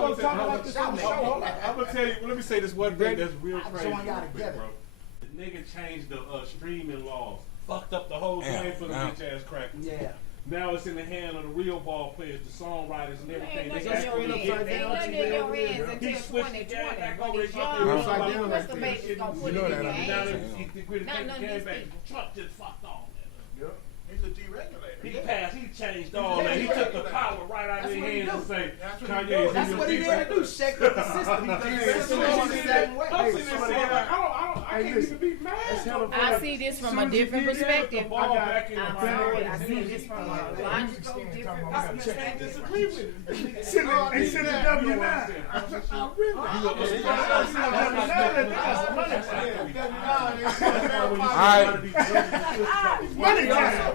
gonna talk about this on the show. I'm gonna tell you. Let me say this one thing that's real crazy, showing y'all together. bro. The nigga changed the streaming laws, fucked up the whole game for the bitch ass crackers. Yeah. Now it's in the hand of the real ball players, the songwriters, and everything. Ain't They nothing actually in get your hands until 2020. When he's young, Crystal Baby's gonna put it in your hands. Not none of these people. Trump just fucked all that. He's a deregulator. He passed. He changed all that. He took the power right out of their hands and say, Kanye, That's what he did to do. Shake up the system. I can't even be mad. I see this from a different perspective. I'm sorry, I see this from a logical different perspective. He should have W9.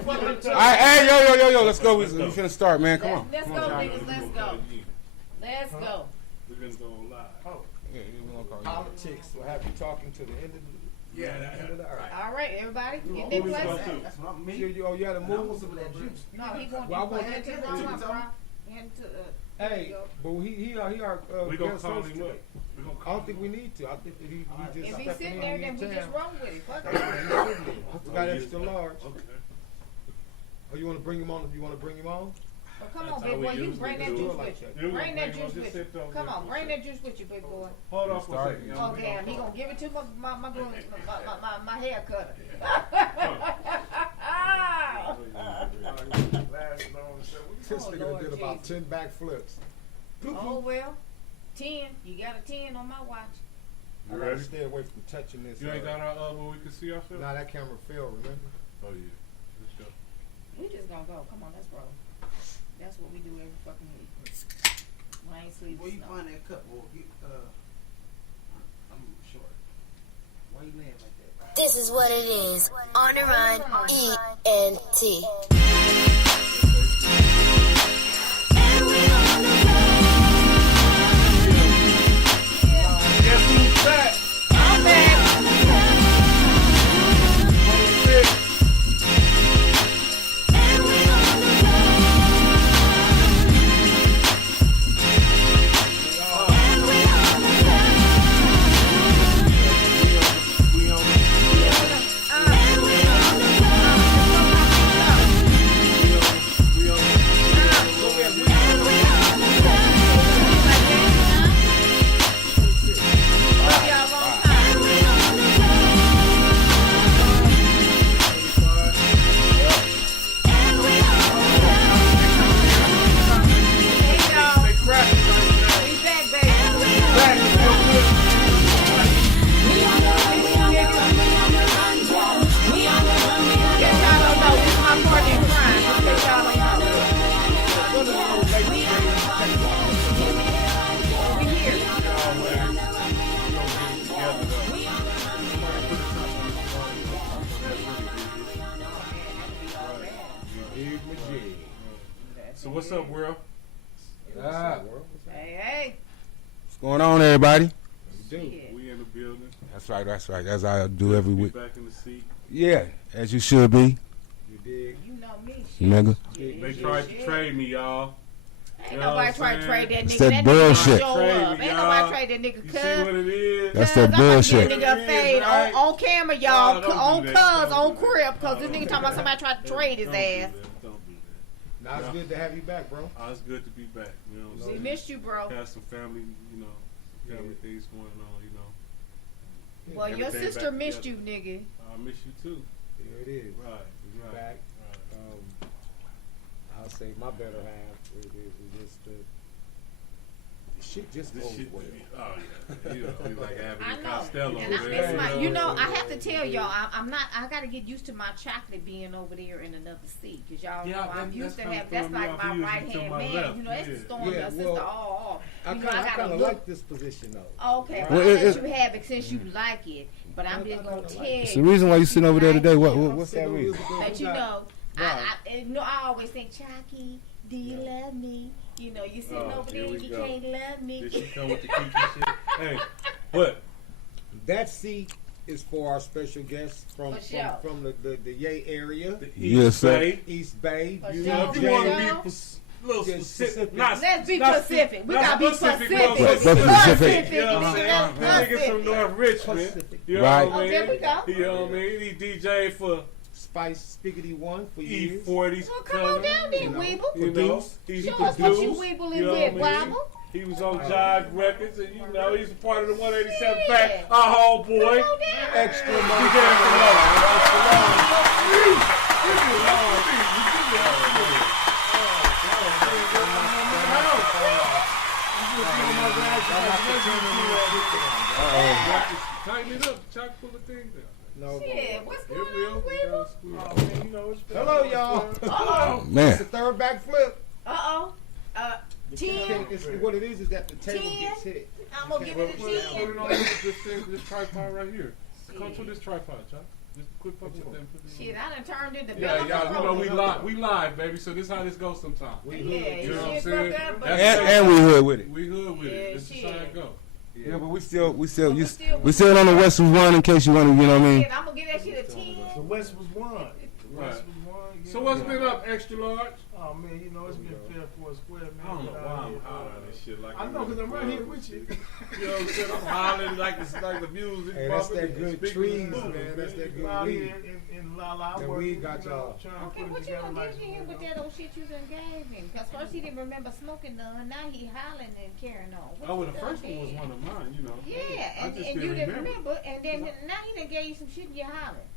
Hey, yo, let's go. We finna start, man. Come on. Let's go, niggas. Let's go. Let's go. We're gonna go live. Yeah, we gonna call you. Politics will have you talking to the end of the All right, everybody, get their place. That's what I'm mean. You had to move some of that juice. No, he going into the wrong one, bro. Hey, but he our We gonna guest call host him today. up. We gonna I call don't think we need to. I think that he just If he's stepping sitting in there, here then we in just town. roll with it. Fuck it. We got extra large. Okay. Oh, you want to bring him on? You want to bring him on? Well, come on, big boy, you bring that juice with you. Bring that juice with you. Come on, bring that juice with you, big boy. Hold on for a second. Oh damn, he gonna give it to my hair cutter. This nigga did about 10 backflips. Oh well, 10. You got a 10 on my watch. I gotta stay away from touching this. You ain't got our where we can see ourselves? Nah, that camera fell. Remember? Oh yeah. Let's go. We just gonna go. Come on, let's roll. That's what we do every fucking week. I ain't sleeping. Where you find that cup? Well, I'm short. Why you laying like that? This is what it is. On the run, ENT. Guess who's back? I'm back. So what's up, world? Hey. What's going on, everybody? We in the building. That's right. As I do every week. Back in the seat. Yeah, as you should be. You dig? You know me, Nigga. They tried to trade me, y'all. Ain't nobody trying to trade that nigga. It's that bullshit. Show up. Ain't nobody trade that nigga. You see what it is? That's that bullshit. That nigga fade on camera, y'all. On cuz, on crib. Because this nigga talking about somebody tried to trade his ass. Don't do that. Nah, it's good to have you back, bro. It's good to be back. You know what I'm We saying? missed you, bro. Have some family, family things going on, Well, your Everything sister back missed together. you, nigga. I miss you too. Here it is. Right. Back. I'll say my better half is just shit just goes well. Oh yeah. You like I having know. Costello. And it's my, I have to tell y'all, I'm not. I got to get used to my chocolate being over there in another seat, cause y'all know I'm used to have. That's like my right hand man. That's just throwing your sister all off. I kind of like this position though. Okay, well, I'll let you have it since you like it. But I'm just gonna tell you. It's the reason why you sitting over there today. What's that reason? But I always think, Chucky, do you love me? You know, you sitting over there and you can't love me. Did she come with the Kiki shit? Hey, what? That seat is for our special guests from the Yay area. The East Bay. East Bay. For You sure. know, if you want to be little Yeah, specific. Let's be Pacific. We gotta be Pacific. Pacific. Pacific. You know what I'm saying? Niggas from North Richmond. Pacific. You know Right. what I mean? Oh, there we go. You know what I mean? He DJ for Spice Spiggity One for years. E40's. Well, come on down there, You know. Weeble. You know, he's Show us what you produced, weebling you know with, what I mean? Wobble. He was on Jive Records, and you know, he's a part of the 187 Yeah. Fact. Our whole boy. Come on down. Extra He money. gave us a Tighten it up, chock full of things down. No, Shit, what's It going on, will. Weeble? Oh, man, you know, it's hello, y'all. Uh-oh. It's Man. the third back flip. Uh-oh. 10. What it is that the table 10. gets hit. I'm gonna give it a Put it 10. on this tripod right here. Come to this tripod, Chuck. Just quick pop it and put it Shit, I done turned into Yeah, Bella y'all, you know Cordova. we live, baby. So this how this goes sometimes. Yeah, You know what I'm shit saying? fucked up, but And we hood with it. We hood with Yeah, it. This is how shit. it go. Yeah, but we still we still on the Westwood one in case you want to, you know what I mean? shit, I'm gonna give that shit a 10. The West was one. Right. West was one. Yeah. So what's been up, extra large? Oh man, you know it's been fair for a square man. I don't know But, why I'm yeah, hollering and shit like I know because I'm right here with you. You know what I'm saying? I'm hollering like it's like the music. Hey, that's bumping that and good speaking trees, the movie, man. That's that good Out weed. here in La La, That working, weed got you know, y'all. trying to Okay, put it what you together gonna like get to him you with know. that old shit you done gave him? Cause first he didn't remember smoking none, now he hollering and carrying on. What Oh, well, you the done first one was did? one of mine, you know. Yeah, I and just you didn't remember, and then now he done gave you some shit and you hollering.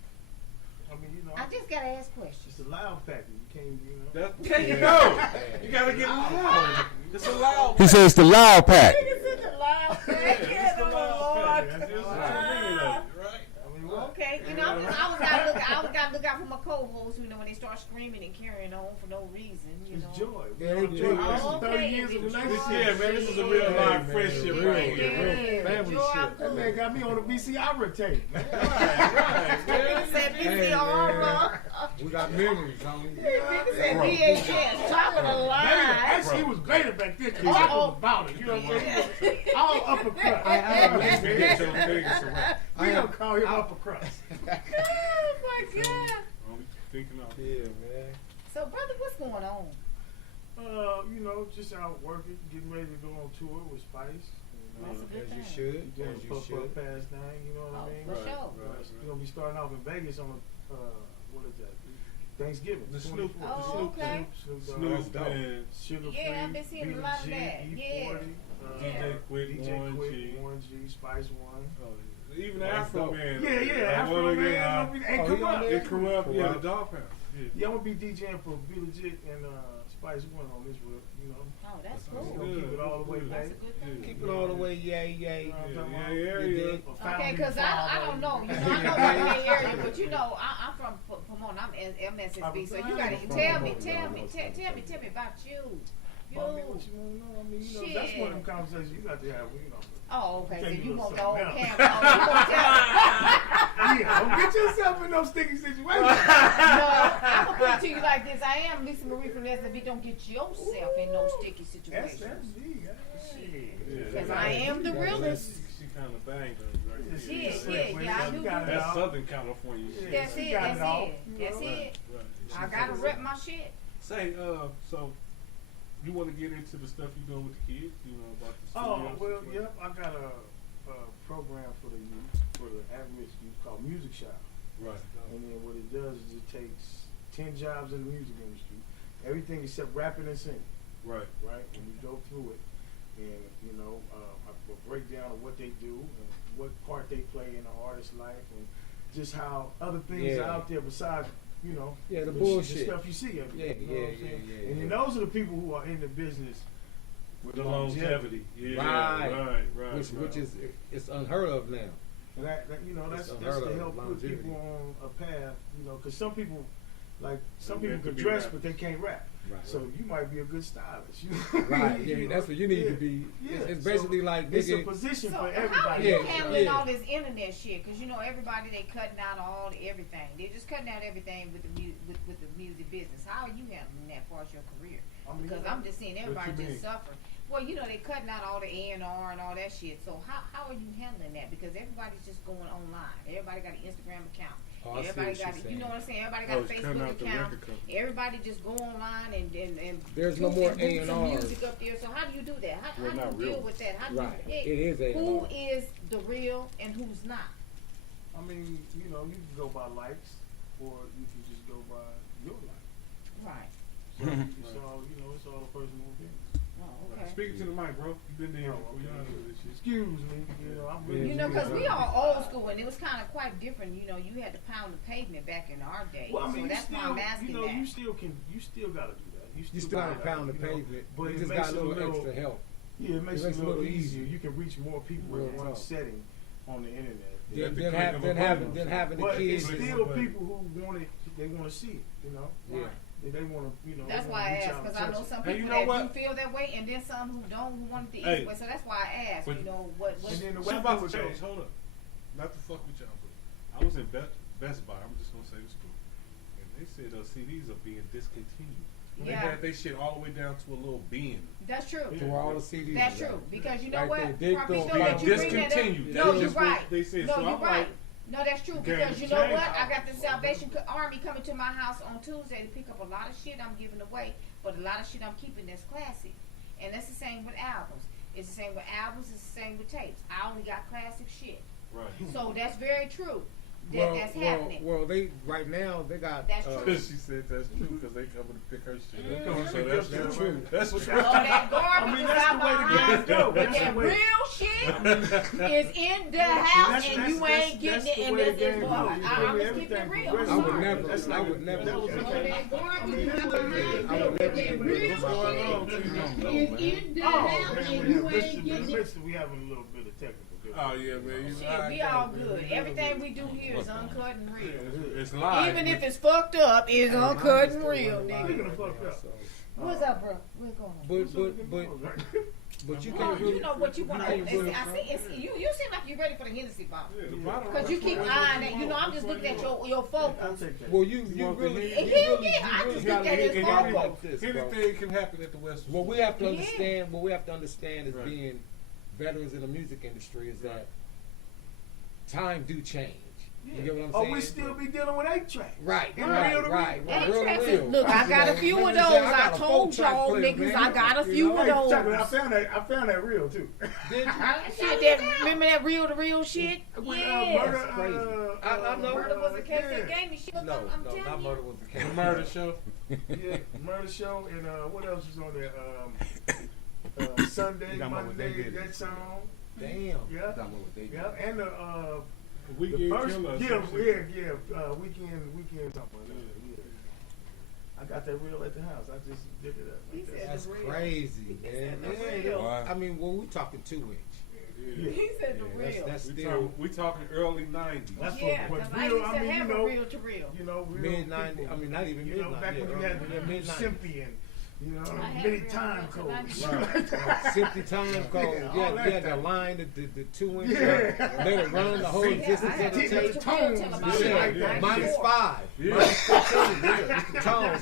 I mean, you know, I just gotta ask questions. it's a loud factor. You can't, you know. There you go. You gotta get loud. It's a loud. He says it's the loud pack. Nigga said the loud pack. It's the loud pack. That's just what Ah. you mean, right? I mean, what? Okay, you know, I always gotta look out for my co-hosts, you know, when they start screaming and carrying on for no reason, you It's know. joy. Yeah, You know, it joy. is. This is Oh, 30 okay, years of it's relationship. joy. Yeah, man, this is a real Yeah, live man. friendship Yeah, right yeah, here. real family Joy, shit. That man got me on the BCI tape, man. Right, man. Said Hey, VCR, man. We got memories, homie. nigga said VHS, top of the That line. shit was greater back then. Cause I was about it. You know what I'm saying? All upper crust. Get your fingers around. We don't call him upper crust. Oh my God. I'm thinking of Yeah, man. So, brother, what's going on? You know, just out working, getting ready to go on tour with Spice. That's a good As you thing. should. Doing As the you puff should. up past thing, you know what I mean? For sure. We're gonna be starting off in Vegas on what is that? Thanksgiving. The Snoop. 24th. Oh, okay. Snoop Dogg. Snoop dope. and Sugar Yeah, Free, I've been seeing a Beat lot of G, that. E40, DJ Quick, DJ Warren Quick, G. Warren G, Spice One. Even Oh, that's Afro dope. Man. Yeah, Afro Man. And Oh, he on Corrupt. there? It corrupt, yeah, the Corrupt. dog pound. Yeah. Yeah, I'm gonna be DJing for Be Legit and Spice One on this real, you know. Oh, that's We're cool. gonna keep it all the way back. That's a good thing. Keep it all the way, yay, yay. You know what I'm talking about? Yeah, You yeah. dig? Okay, because I don't know. You know, I know about the Bay Area, but you know, I'm from Pomona. I'm MSSB, so you gotta tell me about you. You. About me, what you wanna know? I mean, you know, that's one of them conversations you got to have, you know. Oh, okay. So Tell you you a want the little whole something camera? Oh, you gonna tell? Yeah, don't get yourself in those sticky situations. No, I'm gonna put it to you like this. I am Lisa Marie from SFB. Don't get yourself in no sticky That's situations. me. Because I am the realest. She kind of banged on you right Yeah, there. yeah, I do. That's Southern California shit. That's she it. got That's it all, it. you That's know. it. Right. I gotta rep my shit. Say, so you want to get into the stuff you're doing with the kids? You know about the Oh, studios well, and stuff? yep, I got a program for the youth, for the at-risk youth called Music Shop. Right. And then what it does is it takes 10 jobs in the music industry, everything except rapping and singing, Right. right? And we go through it. And, you know, I put a breakdown of what they do and what part they play in the artist's life and just how other things are Yeah. out there besides, you know, Yeah, the the bullshit. stuff you see every day. Yeah, You know yeah, what I'm saying? yeah, And then those are the people who are in the business with The longevity. Yeah. Right. Right. Which is it's unheard of now. And that you know, that's It's to unheard of, help put longevity. people on a path, you know, because some people, like, some They're people meant can to be dress, rappers. but they can't rap. Right. So you might be a good stylist. You know? Right. You Yeah, know? that's what you need Yeah. to be. Yeah. It's basically like It's a nigga. position So for how are everybody. you Yeah, handling yeah. all this internet shit? Because you know everybody they cutting out all the everything. They're just cutting out everything with the with the music business. How are you handling that as far as your career? I mean, Because I'm just seeing everybody What you just suffer. Well, you know they cutting out all the A&R and all that shit. So how are you handling that? Because everybody's just going online. Everybody got an Instagram account. Oh, I see Everybody what got she's it. You know saying. what I'm saying? Everybody got a Facebook account. Everybody just go online and There's no more put some A&Rs. music up there. So how do you do that? How do not you deal real. with that? How do Right. you pick It is A&R. who is the real and who's not? I mean, you know, you can go by likes, or you can just go by your like. Right. So it's all, you know, it's all a personal opinion. Oh, okay. Speaking to the mic, bro. You've been there. Oh, You know how to do this shit. Excuse me, you know, I'm really. You know, because we are old school, and it was kind of quite different. You know, you had to pound the pavement back in our day. Well, I mean, so you that's still, why I'm asking you know, that. you still gotta do that. You still gotta pound the you know, pavement, but you it just makes got a little extra help. Yeah, it makes it a little easier. easier. You can reach more people Real in one talk. setting on the internet. Then having the But kids. it's still people who want it. They want to see it. You know. Yeah. They want to. You know. That's they why wanna I reach asked, out because and I know touch some it. Hey, people you know that what? do feel that way, and then some who don't, who want it the easy Hey. way. So that's why I asked. But- You know what? And then the What's way about people to change? go. Hold up. Not to fuck with y'all, but I was in Best Buy. I'm just gonna say this too. And they said CDs are being discontinued. They Yeah. had they shit all the way down to a little bin. That's true. To where all the CDs. That's are true. at. Because you know Right what? there. They Probably throw know a that lot you of bring that up. discontinued. No, That's you're just what right. they said. No, So you're I'm right. like, No, that's true. Okay, Because you know change. what? I got the Salvation Army coming to my house on Tuesday to pick up a lot of shit I'm giving away, but a lot of shit I'm keeping that's classic. And that's the same with albums. It's the same with albums. It's the same with tapes. I only got classic shit. right. So that's very true. That's happening. Well, they right now they got. That's true. She said that's true because they coming to pick her shit up. Mhm. So that's That's true. true. That's true. So that garbage is that's out the way the behind, game go. but That's that the way- real shit is in the house, and you ain't getting it, and that's it. I'm just keeping it real. I'm I would sorry. never. I would never. So that garbage is out behind, I would but never that do real this. shit is in the Oh house, man, and we you have ain't getting it. we having a little bit of technical difficulty. Oh yeah, man. You know, Shit, we all good. Everything we do here is uncut and real. it's live. Even if it's fucked up, it's uncut and real, Speaking nigga. of fucked up. What's up, bro? What's going on? But you Oh, can't you really. know what you want to. can't really- I see. You seem like you're ready for the Hennessy bottle. Yeah, the bottom Cause you keep right. eyeing that. You know, I'm just looking at your I'll focus. take that. Well, you want the really. heat? you really- Yeah, I you really just gotta looked at his look photo. it like this, bro. Anything can happen at the West. What we have to Yeah. understand, what we have to understand is Right. being veterans in the music industry is that time do change. You get what I'm saying? Oh, we still be dealing with 8-track. Right, In right, real to right, real. right. Eight Real tracks to is- real. look, I got a You few know, of let me those. say, I I got a told 4-track y'all player, niggas man. I got a You few know, of Hey, those. check it. I found that reel too. Did you? Shit, that remember that reel to real shit? With, Yeah. murder, crazy. I know. Murder was a case yeah. that gave me shit. No, I'm no, telling not you. murder was the case. The murder show. Yeah, murder show and what else was on there? Sunday, You got my what they Monday, did. that song. Damn. Yeah. You got what they did. Yeah, and the Weekend first, killer. weekend something. Yeah. I got that reel at the house. I just did it up. He Like said that. That's the real. crazy, man. said the Yeah, real. Wow. I mean, well, we talking 2-inch. Yeah. He said the Yeah, real. that's We, still we talking early 90s. That's Yeah, what because I real. used to I mean, have you a know, reel to real. real mid 90s. people. I mean, not even You mid know, 90s. back when you had the mid 90s. Simpy and I had many real time real codes. Right. Simply time code. Yeah, Yeah, all that you had to stuff. line the 2-inch. Yeah. Let it run the whole Yeah, distance I had of the to take tape. the to real tones till and about shit like Yeah, that. minus 94. 5, Yeah. minus 15. Yeah, just the tones.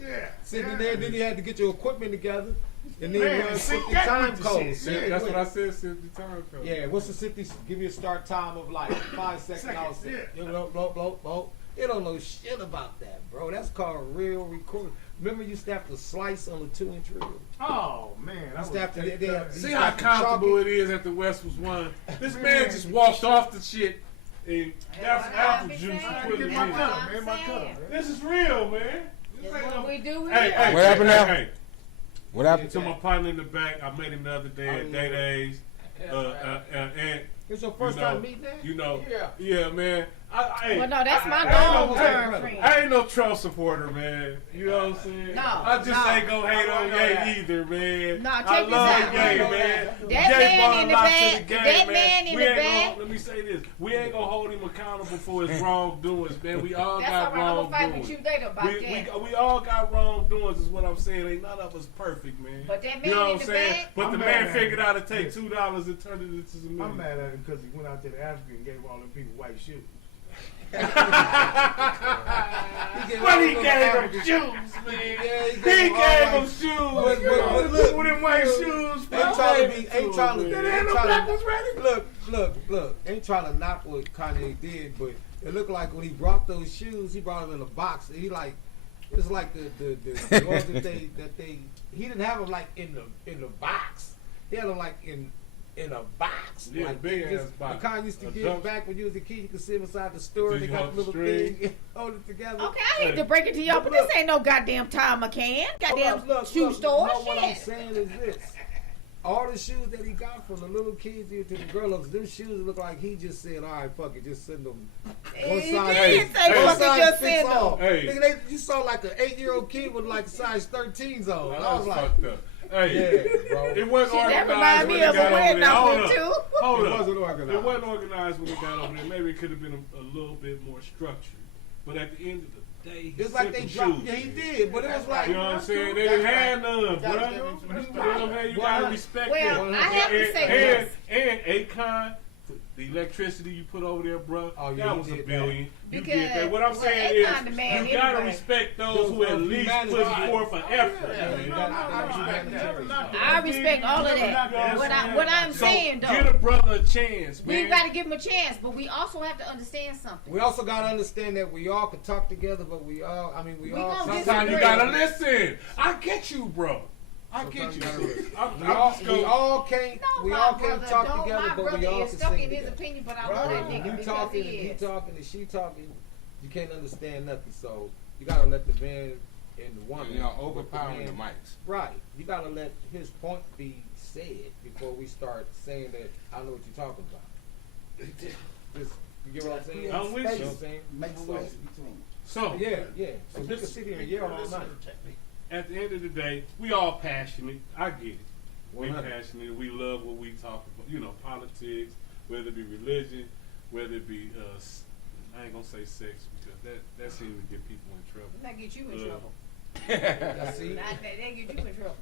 Yeah. Sitting there, then you had to get your equipment together, and then Man, run sync 50 that time with the codes. shit. Yeah, that's what I said. 50 time code. Yeah, what's the 50? Give me a start time of like 5 seconds. I'll say, yeah. you know, blow, blow, blow. They don't know shit about that, bro. That's called real recording. Remember, you used to have to slice on the 2-inch reel. Oh man, I Used to have to- was- they have- See You how got to chalk comfortable it. it is at the West was one. This man Man. just walked off the shit and got some That's what I apple be juice saying. and I put get it my in. cup, man, my cup. This is real, man. This That's ain't what no- we do Hey, here. hey, What happened now? Hey, What happened? to my partner in the back, I met him the other day at Day Days. And It's your first you know, time meeting that? you know, Yeah. yeah, man. I Well, no, that's my I ain't long-term no- friend. I ain't no Trump supporter, man. You know what I'm saying? No, I just no. ain't gonna hate on I know Ye that. either, man. No, check I this love out. Ye, I know man. that. That Ye man brought a in the lot to back- game, that man. man in We the ain't gonna- back- Let me say this: we ain't gonna hold him accountable for his wrongdoings, man. We all That's got all right. I'm gonna fight wrongdoings. with you later about that. We all got wrongdoings, is what I'm saying. Ain't none of us perfect, man. But that man you know in what I'm the saying? back- But I'm the mad man at figured him. out to take $2 and turn it into some I'm million. mad at him because he went out to Africa and gave all them people white shoes. But he gave them shoes, man. Yeah, He gave them shoes. But Look, look, with them white shoes, Ain't trying to be, ain't trying to, There ain't ain't no trying black to, ones ready. look, ain't trying to knock what Kanye did, but it looked like when he brought those shoes, he brought them in a box. He like, it's like the ones that they he didn't have them like in the box. He had them like in a box. Yeah, like big just, ass box. The kind used to A get dump- back when you was a kid. You could sit inside the store. Did They you got hold a little the string? thing, hold it together. Okay, I hate to break it to y'all, but this ain't no goddamn Tom McCann. Goddamn shoe store. No, what I'm Shit. saying is this. All the shoes that he got from the little kids here to the grown-ups, them shoes look like he just said, all right, fuck it, just send them. One He size, did say hey, fucking just fits send all. them. Hey. Nigga, you saw like an 8-year-old kid with like size 13s on. And I was like, fucked up. Hey, yeah, bro. it wasn't Shit, that organized remind when me it of a got over wedding there. I Hold went up. to. Hold It up. wasn't organized. It wasn't organized when it got over there. Maybe it could have been a little bit more structured. But at the end of the day, he It's like sent they them dropped. shoes. Yeah, he did, but it was like, You know what I'm saying? They didn't have none, bro. You know what I'm saying? You gotta respect Well, it. I have to say this. And Akon, the electricity you put over there, bro, Oh, yeah, that he was a did billion. You Because, did that. What I'm well, saying Akon the man is, you gotta anyway. respect those who at least put forth an effort. I respect all of that. What I'm So saying give a though, brother a chance, man. we got to give him a chance, but we also have to understand something. we also got to understand that we all can talk together, but we all We all. gonna Sometimes you disagree. gotta listen. I get you, bro. I get you. We all can't. No, We my all brother, can't talk don't. together, My but brother we all is can stuck sing in his together. opinion, but I love that nigga You because talking, he he is. talking, and she talking. You can't understand nothing. So you gotta let the man and the woman. You know, overpowering the man- mics. Right. You gotta let his point be said before we start saying that I know what you're talking about. Just, you get what I'm saying? I'm with know you. what I'm saying? Make So- space between. So Yeah. So we can sit here and yell all night. at the end of the day, we all passionate. I get it. We 100. passionate. We love what we talk about. You know, politics, whether it be religion, whether it be I ain't gonna say sex because that seems to get people in trouble. That get you in trouble. I see. That get you in trouble.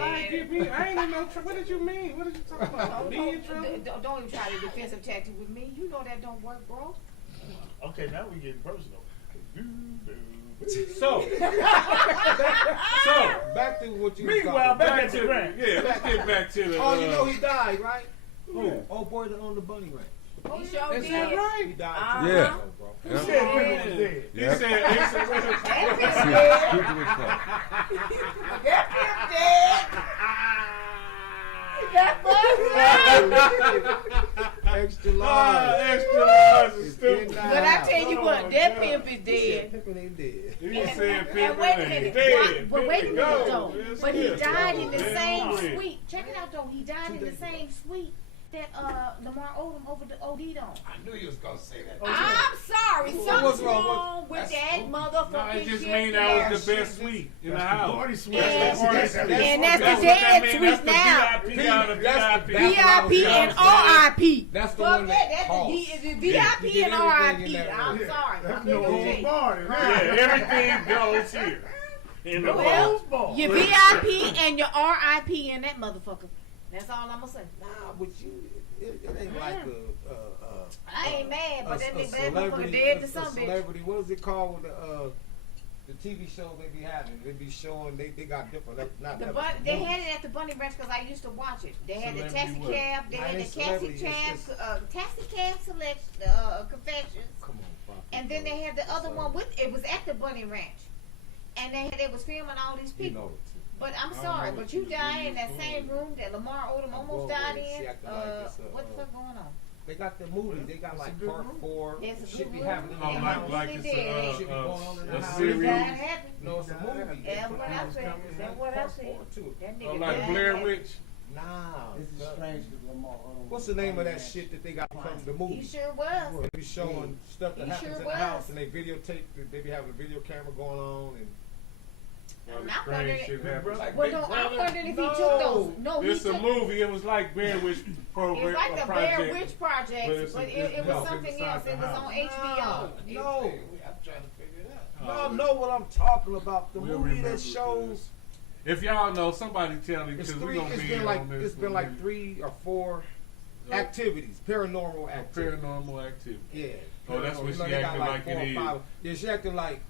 I ain't in no trouble. What did you mean? What did you talk about? Me in trouble? Don't even try the defensive tactic with me. You know that don't work, bro. Okay, now we getting personal. So Back to what you was Meanwhile, talking back about. at the ranch. Yeah, let's get back to the. Oh, you know he died, right? Who? Old boy that owned the bunny ranch. He sure Is did. that He right? died 2 Yeah. years ago, bro. Who said Pimp was dead? He Yeah. said, Stupid as fuck. Extra large. extra large is It's stupid. in the But I house. tell you Oh, what, my that God. pimp is dead. Pimpin' ain't dead. He said And Pimpin' wait a ain't minute, dead. but wait a Pimpin' minute go. though. Yes, But he yes. died in the Yes. same Yes. suite. Check it out though. He died in the same suite that Lamar Odom OD'd on. I knew you was gonna say that. I'm sorry, What's something's wrong? wrong with that motherfucking No, it just shit. mean that was the best suite in the house. Party suite. And that's the That's what dead that mean. suite now. That's the VIP out of That's the- VIP. VIP and RIP. That's the Fuck one that. that That's the costs. VIP You and get everything in RIP. that I'm room. sorry. That's I'm no gonna whole tell you. party. Yeah, everything goes here. In the Well, box. ball. your VIP and your RIP in that motherfucker. That's all I'm gonna say. Nah, but it ain't like I ain't mad, but that motherfucker celebrity, dead to a some bitch. celebrity. What is it called? The TV show they be having. They be showing. They got different. Not They had it at the Bunny Ranch because I used to watch it. They had the Celebrity taxi what? cab. They Nah, had the it's taxi celebrity. cab select confessions. Come on, Pop. And then they had the other one with it was at the Bunny Ranch, and they was filming all these You people. know it too. But I'm I don't sorry, know but what you you died in do. that same room that Lamar Odom almost died in. She acting like it's a, What the fuck going on? They got the movie. They got like part 4. It's a Shit good be movie. happening in the Oh, house. like it's Shit be going on in the a house. He series. died happy. No, it's a movie. Yeah, what I said. That's what I Part said. 4 too. That Oh, nigga like died Blair happy. Witch. Nah. This is strange because Lamar Odom. What's the name of that shit that they got from the He movie? sure was. They be showing stuff that He happens sure in the was. house, and they videotape. They be having a video camera going on, and All the I'm strange wondering- shit happens. Like Well, Big no, I'm Brother? wondering if he No. took those. No, he It's a took. movie. It was like Blair Witch program. It's like the project. Blair Witch Project, But it's a- but it's it was no, something inside else. the It was house. on HBO. No, I'm trying to figure it out. y'all know what I'm talking about. The We'll movie remember that shows this. If y'all know, somebody tell me it's because we're three. gonna It's be been on like this. it's been like 3 or 4 activities, paranormal activities. Paranormal activity. Yeah. Oh, that's Paranormal. what You know, she they got acting like 4 it or is. 5. Yeah, she acting like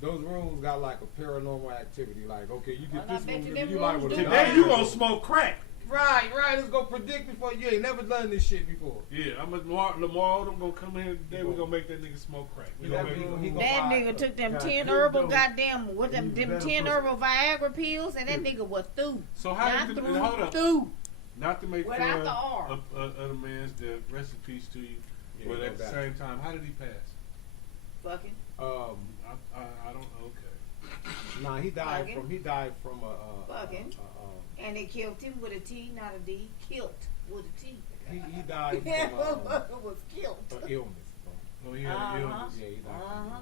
those rooms got like a paranormal activity. Like, okay, you Well, get I this bet room, you then them you like rooms what do. it Today is. you gonna smoke crack. Right. It's gonna predict before you ain't never done this shit before. Yeah, I'm a Lamar Odom gonna come in here today. We're gonna make that nigga smoke crack. We gonna make him. That nigga took them God, 10 good herbal though. goddamn what them Better 10 pussy. herbal Viagra pills, and that nigga was through. So how Not did the, through, hold up? through. Not to make fun Without the R. of the man's death. Rest in peace to you. Yeah, But no at the doubt. same time, how did he pass? Fucking. I don't. Okay. Nah, he died Fucking. from Fucking. And they killed him with a T, not a D. Killed with a T. he died That from motherfucker was killed. illness. Bro. Oh, he had an illness. Yeah, he died Uh-huh.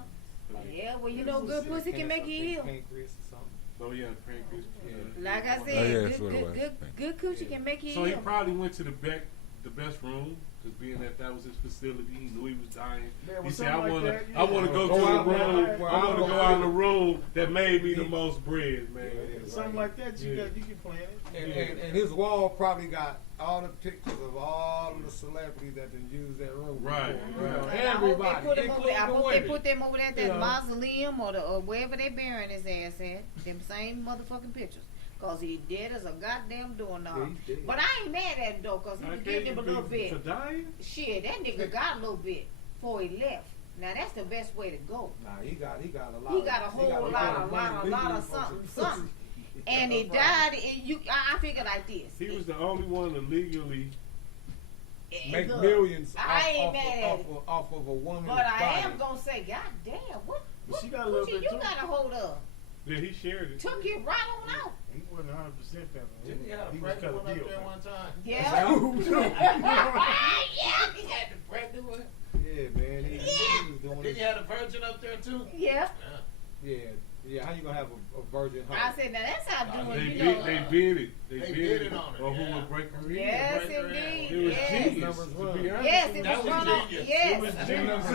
from illness. Yeah, well, you know, good pussy can make you ill. Pancreas or something. Oh, he had a pancreas. Yeah. Like I Oh, said, yeah, that's what it was. good coochie can make you So he ill. probably went to the best room, because being that was his facility, he knew he was dying. Man, He with said, something I like wanna, that, I wanna yeah. go Go to out the there room. where I wanna I'm go going. out in the room that made me the most bread, man. Yeah, Something like that, you Yeah. got, you can plan it. And his wall probably got all the pictures of all of the celebrities that done used that room. Right, before. right. You know, And I hope everybody. they put him over there. I including hope they women. put them over there at that You know. mausoleum or wherever they burying his ass at. Them same motherfucking pictures. Cause he dead as a goddamn doorknob. Yeah, he's dead. But I ain't mad at him though, cause he I was can't giving him a little For bit. dying? Shit, that nigga got a little bit before he left. Now that's the best way to go. Nah, he got a lot. He got a whole lot of something. And he died. And I figure like this. He was the only one to legally. Make Look, millions I ain't mad at it. off of a woman's But I body. am gonna say, God damn, what But she got a little coochie bit you too. got a hold of? Yeah, he shared it. Took it right on out. He wasn't 100% family. Didn't he have a He was pregnant one kind up of there deal. one time? Yeah. He had the pregnant one. Yeah, man. He was doing Did you it. have a virgin up there too? Yeah. Yeah. How you gonna have a virgin I heart? said, now that's how Nah, doing, They you know. bid it. They They bid bid it on it, Or who yeah. would break her in. Yes, Right there. indeed. It was Yes. genius. Numbers To run. be honest, Yes, it That was was run on. genius. It was Yes. genius.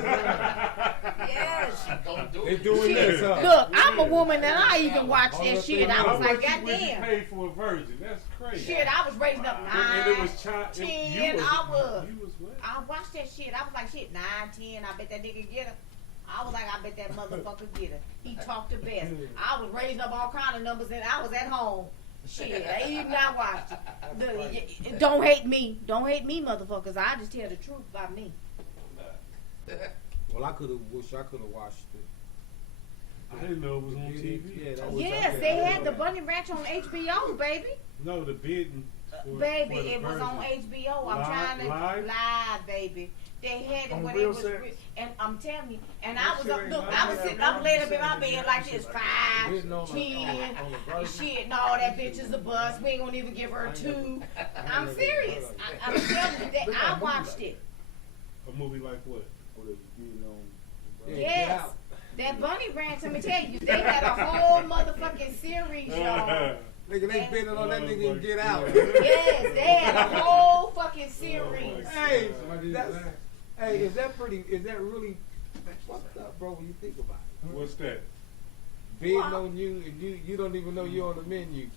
Yes. Don't do They it. doing Shit. this, huh? Look, I'm a woman and I even watched All that the shit. things- I How was like, much would you goddamn. pay for a virgin? That's crazy. Shit, I was raising up And it 9, was child. 10, You was, I was. You was what? I watched that shit. I was like, shit, 9, 10. I bet that nigga get her. I was like, I bet that motherfucker get her. He talked the best. I was raising up all kind of numbers and I was at home. Shit, I even not watched it. Don't hate me. Don't hate me, motherfuckers. I just tell the truth about me. Well, I wish I could have watched it. I didn't know it was on TV. Yeah, that was Yes, they had the Bunny Ranch on HBO, baby. No, the bidding. Baby, for the it was on virgin. HBO. I'm Live- trying to live? baby. They had it On when real it was, sex? and I'm telling you, and I That was shit up, ain't look, live. I was sitting, I'm laying up in my bed like this, 5, Written on 10, on the version. shit, no, that bitch is a bust. We ain't gonna even give her a 2. I'm serious. I'm telling you that I watched it. A movie like what? Yeah, Yes. Get Out. That Bunny Ranch, let me tell you, they had a whole motherfucking series, y'all. Nigga, they bidding on that nigga and Get Out. Yes, they had a whole fucking series. Hey, hey, is that really fucked up, bro, when you think about it? What's that? Bidding on you and you don't even know you're on the menu.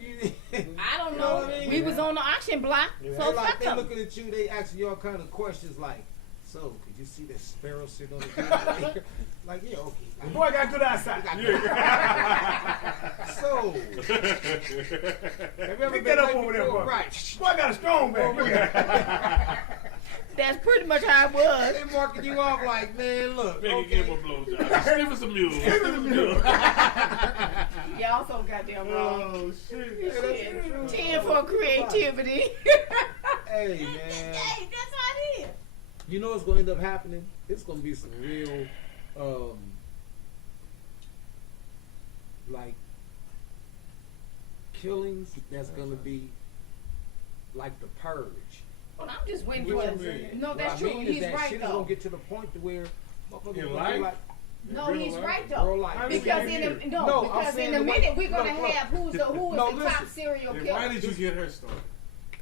I don't You know. what I mean? We was on the auction block, They so like fuck they them. looking at you, they asking you all kind of questions like, so could you see that sparrow sitting on the ground? Like, yeah, okay. The boy got good eyesight. So, have you ever Pick been that up right over there, before? boy. Right. Boy got a strong back. That's pretty much how it was. They marking you off like, man, look. Nigga, give him a blowjob. Give us a mule. Y'all so goddamn wrong. Oh, shit. Shit. 10 for creativity. Hey, man. Hey, that's how it is. You know what's going to end up happening? It's going to be some real, like, killings that's going to be like the purge. But I'm just waiting You know for what I it. mean? No, What that's I true. mean is He's that right shit is though. going to get to the point to where motherfuckers In gonna life? be like, No, Real he's life? right Real though. life. Because mean, in a, No, no, I'm because saying in a the way- minute we're gonna look, have who is no, the top listen. serial Then killer. why did you get her started?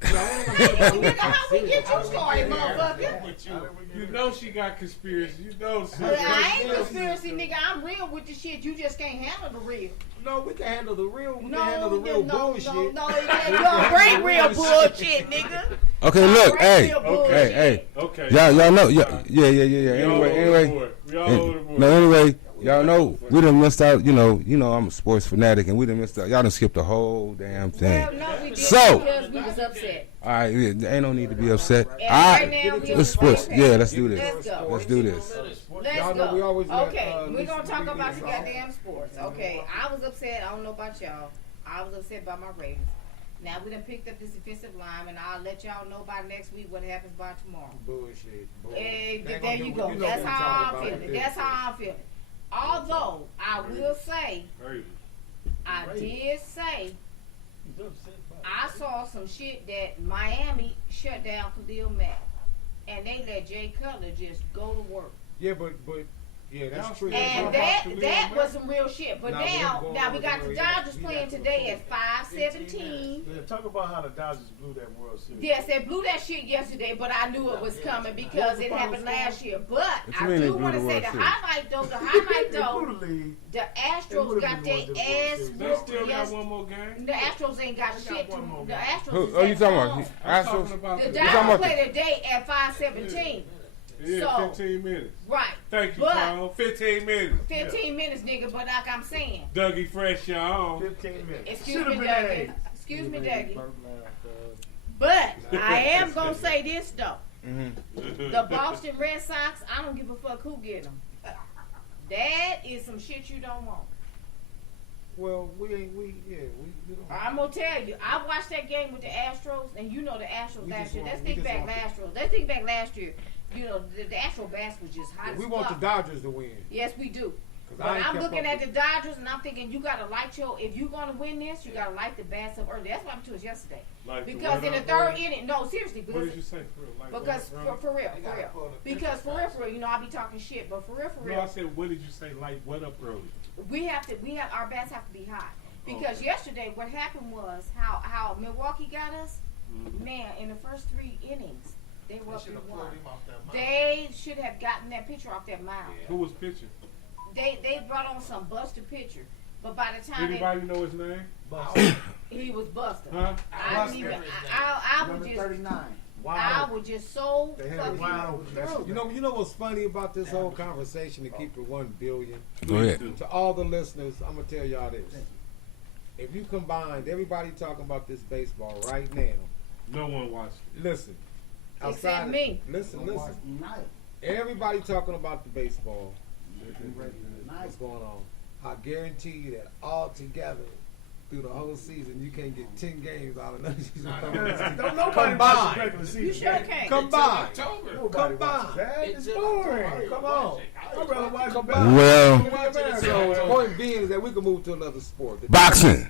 Nigga, how we get you started, motherfucker? With you. You know she got conspiracy. You know she. Well, I ain't conspiracy, nigga. I'm real with the shit. You just can't handle the real. no, we can handle the real. We No, can handle the real no, bullshit. no, no. You don't bring real bullshit, nigga. Okay, look, Bring hey, real Okay. bullshit. hey. Okay. Y'all know, yeah. We all Anyway. over the board. We all over the board. No, anyway, Y'all know we done missed out. You know I'm a sports fanatic, and we done missed out. Y'all done skipped the whole damn thing. Well, no, we didn't So- because we was upset. All right, there ain't no need to be upset. And All right right, now, we on let's the same sports. page. Yeah, let's do this. Let's go. Let's do this. Let's Y'all know we go. always let, Okay, we're Lisa gonna talk lead about us the off. goddamn sports. Okay, I was upset. I don't know about y'all. I was upset by my Ravens. Now we done picked up this defensive line, and I'll let y'all know by next week what happens by tomorrow. Bullshit. Hey, They ain't there gonna you do- go. know That's what how I'm I'm talking about. feeling. That's how I'm feeling. Although I will say, Ravens. I did say I saw some shit that Miami shut down Khalil Mack, and they let Jay Cutler just go to work. Yeah, but yeah, that's true. And that was some real shit. But Nah, now we're going we got over the there. Dodgers We playing got today to at 5:17. Yeah, talk about how the Dodgers blew that World Series. Yes, they blew that shit yesterday, but I knew it was coming because it happened last year. But What you I mean they do blew want the to say World the Series? highlight though, They blew the league. the They Astros would've got been their going to the World ass Series. They whooped. still got Yes, one more game. the Astros ain't got They got shit. one more The game. Astros Who? is Oh, you at talking home. about I'm Astros? talking about The talking Dodgers about play today at 5:17. Yeah, So- 15 minutes. Right. Thank you, But- Carl. 15 minutes. 15 minutes, nigga, but like I'm saying. Dougie Fresh, y'all. 15 minutes. Excuse Should've me, been Dougie. eight. Excuse me, Dougie. Burp laugh, cuz. But I am going to say this, though. Mm-hmm. The Boston Red Sox, I don't give a fuck who get them. That is some shit you don't want. Well, we don't. I'm going to tell you. I watched that game with the Astros, and you know the Astros We last just year. want- Let's we think just back want- Astros. Let's think back last year. You know, the Astro basket was just hot We as want the fuck. Dodgers to win. Yes, we do. 'Cause But I ain't I'm kept looking up at the Dodgers, and I'm thinking you got to light your, if you're going to win this, you got to light the bats up early. That's what happened to us yesterday. Like the Because in the what third up, inning, no, seriously, bro? What because did you say, for real? Like Because what up, bro? for real, Because for real, you know, I be talking shit, but for No, I real, said, what did you say? Like what up early? we have our bats have to be hot. Because yesterday, what happened was how Milwaukee got us. Man, in the first 3 innings, they were up in one. They should have gotten that pitcher off that mound. Who was pitching? They brought on some Buster pitcher, but by the time Anybody know his name? he was Buster, Huh? I didn't even. I would Number just. 39. I Wow. was just so They had it fucking wide open. through. You know what's funny about this whole conversation to keep it 1 billion? Go ahead. To all the listeners, I'm gonna tell y'all this. If you combined everybody talking about this baseball right now, No one watched it. listen. Except me. Listen. Everybody talking about the baseball. What's going on? I guarantee you that all together through the whole season, you can't get 10 games out of another season. Don't nobody watch Combined. the regular season. You sure can. Combined. Nobody Combined. watches that. It's boring. Come on. I'd rather watch Combined. baseball. Well, So the point being is that we can move to another sport. boxing.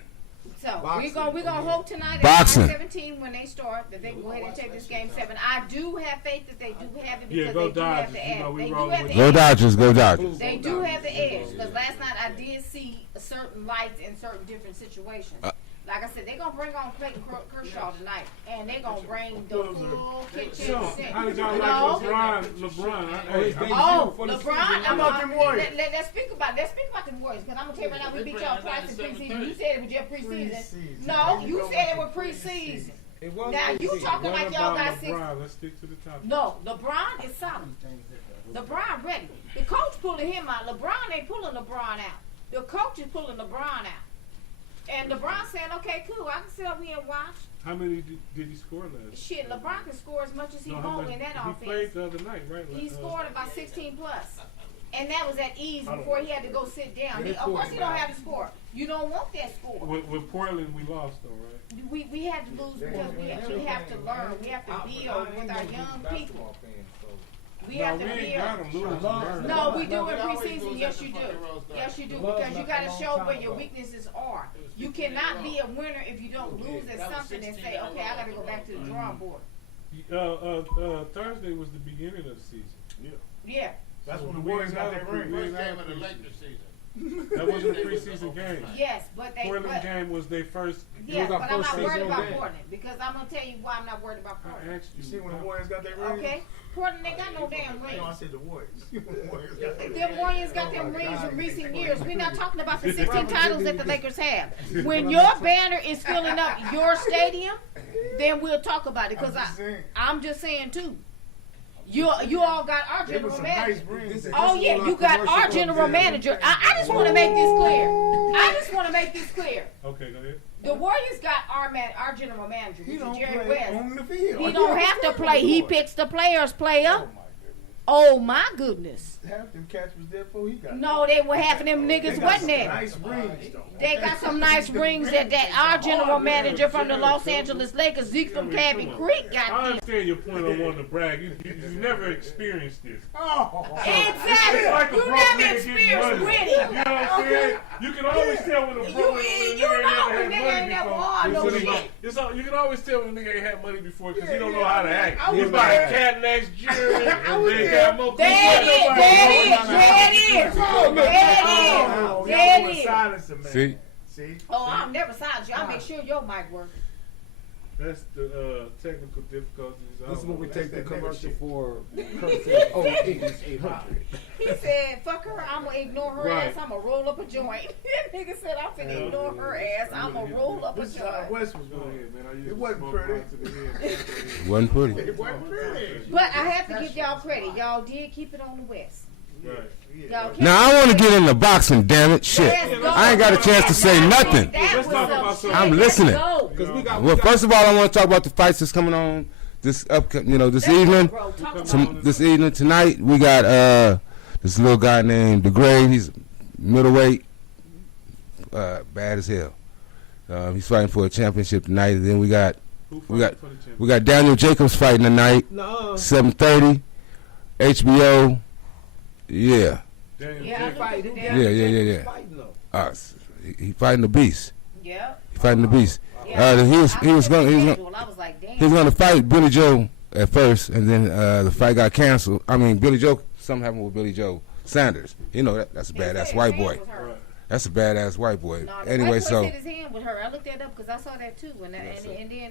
So Boxing. we're gonna hope tonight at Boxing. 5:17 when they start that they go ahead and take this game 7. I do have faith that they do have it Yeah, because go they do have Dodgers. the You edge. know, we They do rolling have with the Go edge. Dodgers. Go Dodgers. They do have the edge because last night I did see certain lights in certain different situations. Like I said, they're gonna bring on Clayton Kershaw tonight, and they're gonna bring the full kitchen So, sink. how did y'all No. like LeBron? Oh, for the LeBron! season. How about them Warriors? Let's speak about the Warriors because I'm gonna tell you right now we beat y'all twice in preseason. You said it was just preseason. Preseason. No, you said it was preseason. It was Now you preseason. talking like y'all got about 6. LeBron? Let's stick to the topic. No, LeBron is solid. LeBron ready. The coach pulling him out. LeBron ain't pulling LeBron out. The coach is pulling LeBron out. And LeBron saying, okay, cool, I can sit up here and watch. How many did he score last? Shit, LeBron can score as much as he No, how wants much- in that he offense. played the other night, right? He scored about 16 plus. And that was at ease before he had to go sit down. Of course he don't have to score. You don't want that score. With Portland, we lost though, right? We had to lose because we have to learn. We have to build with our young people. We have to we ain't build. got them losing. Burn. No, we do in preseason. Yes, you do. Yes, you do. Because you got to show where your weaknesses are. You cannot be a winner if you don't lose at something and say, okay, I got to go back to the drawing board. Thursday was the beginning of the season. Yeah. That's when the Warriors got their ring. First game of the Lakers season. That wasn't a preseason game. Yes, but they. Portland game was their first. Yeah, but I'm not worried season about game. Portland because I'm gonna tell you why I'm not worried about I Portland. asked You you. see when the Warriors got their ring? Okay, Portland they got no damn No, I rings. said the Warriors. The Warriors got their Them ring. Warriors got Oh them my rings God. in recent years. We're not talking about the 16 titles that the Lakers have. When your banner is filling up your stadium, then we'll talk about it. Because I'm just saying. I'm just saying too. You all got our There was general some manager. nice rings. Oh yeah, you got our general manager. I just want to make this clear. Okay, go ahead. The Warriors got our general manager, He which don't is Jerry play West. on the field. He don't have to play. He picks the players. Player. Oh my goodness. Oh my goodness. Half them cats was there before he got No, they were half of them They niggas got wasn't some there. nice rings though. They got some nice rings that our general manager from the Los Angeles Lakers, Zeke from Cabby Creek, I got them. understand your point on wanting to brag. You never experienced this. Oh. Exactly. You never experienced winning. You know what I'm saying? You can always tell when a You brother know when nigga ain't never won no shit. You can always tell when a nigga ain't had money before because he don't know how to act. I He's was buying there. Cadillacs, jewelry, I and was they there. got more There it is. Silencer, man. See? See? Oh, I'll never silence you. I'll make sure your mic works. That's the technical difficulties. This is what we take the that nigga commercial shit. for. Oh, English 800. He said, fuck her, I'm going to ignore her Right. ass, I'm going to roll up a joint. That nigga said, I'm finna ignore her ass, I'm going to roll up a This is how joint. West was Go going. ahead, man. I used It to wasn't smoke pretty. right to the head. Wasn't pretty. It wasn't pretty. But I have to give y'all credit. Y'all did keep it on the West. Right. Y'all kept Now I want to get into boxing. Damn it, shit! Let's go. I ain't got a chance to say nothing. That Let's was talk some about shit. something. I'm Let's listening. go. Because we got. Well, first of all, I want to talk about the fights that's coming on this this Let's go, evening. bro. Talk about This evening tonight we got this little guy named DeGray. He's middleweight, bad as hell. He's fighting for a championship tonight. And then we got Who We got- fighting for the championship? we got Daniel Jacobs fighting tonight, No. 7:30, HBO. Yeah, Daniel Yeah, I Jacobs. looked at it Yeah, yeah. Fighting though. he fighting the beast. Yeah. He fighting the beast. Yeah. He was I going I was like, damn. he was going to fight Billy Joe at first, and then the fight got canceled. I mean, Billy Joe. Something happened with Billy Joe Sanders. You know that's a He said badass his white hand boy. was hurt. Right. That's a badass white boy. No, the Anyway, white boy so said his hand was hurt. I looked that up because I saw that too, and then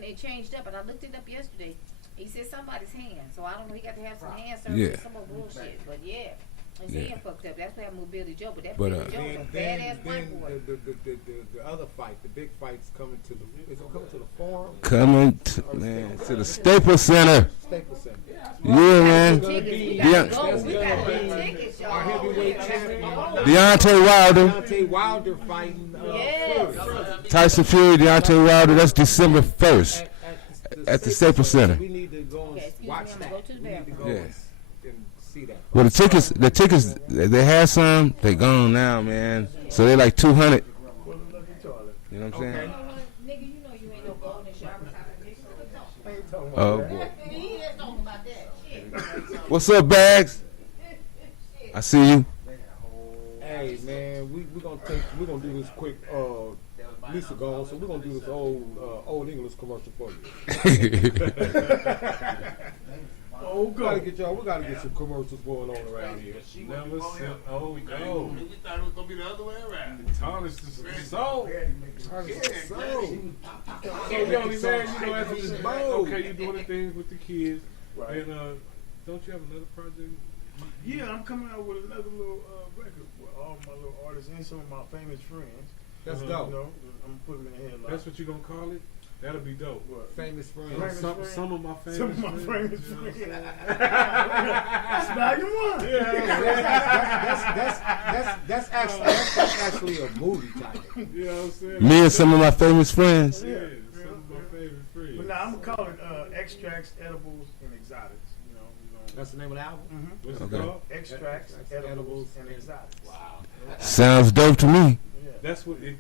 it changed up, and I looked it up yesterday. He said somebody's hand, so I don't know. He got to have some hand surgery, Yeah. some more bullshit, but yeah. His Yeah. hand fucked up. That's what happened with Billy Joe, but that But, Billy Joe was a badass white boy. The other fight, the big fight's coming to the. Is it coming to the Forum? coming to the Staples Center. Staples Center. Yeah, man. Tickets, we Yeah. gotta go. We gotta get tickets, y'all. Our heavyweight champion. Deontay Wilder, Deontay Wilder fighting. Yes. Tyson Fury, Deontay Wilder. That's December 1st. At the Staples Center. We need to go and Okay, excuse watch me, I'm that. gonna go to the We need to go Yeah. and see that. Well, the tickets, they had some. They gone now, man. So they like 200. Well, look at toilet. You know what I'm saying? Nigga, you know you ain't no golden shower type of nigga. I ain't talking Oh about that. boy. He is talking about that shit. What's up, Bags? I see you. Hey man, we're gonna do this quick. Lisa gone, so we're gonna do this old English commercial for you. Oh, We gotta get some commercials going on around here. Never said, oh, no. We thought it was gonna be the other way around. Thomas is so. So, You only man, you know, after this Some break, bold. okay, you're doing the things with the kids. Right. And don't you have another project? Yeah, I'm coming out with another little record with all my little artists and some of my famous friends. That's Uh-huh. You dope. know, I'm putting them in the headline. That's what you're going to call it? That'll be dope. What? Famous friends. Famous Some, friends. some of my famous Some of my friends. famous you know what I'm friends. saying? That's value one. That's actually a movie title. You know what I'm saying? Me and some of my famous friends. Yeah, some of my favorite friends. But now I'm gonna call it extracts, edibles, and exotics. You know, That's the name of the album. What's Okay. it called? extracts, edibles, and exotics. Wow. Sounds dope to me. Yeah. That's what it.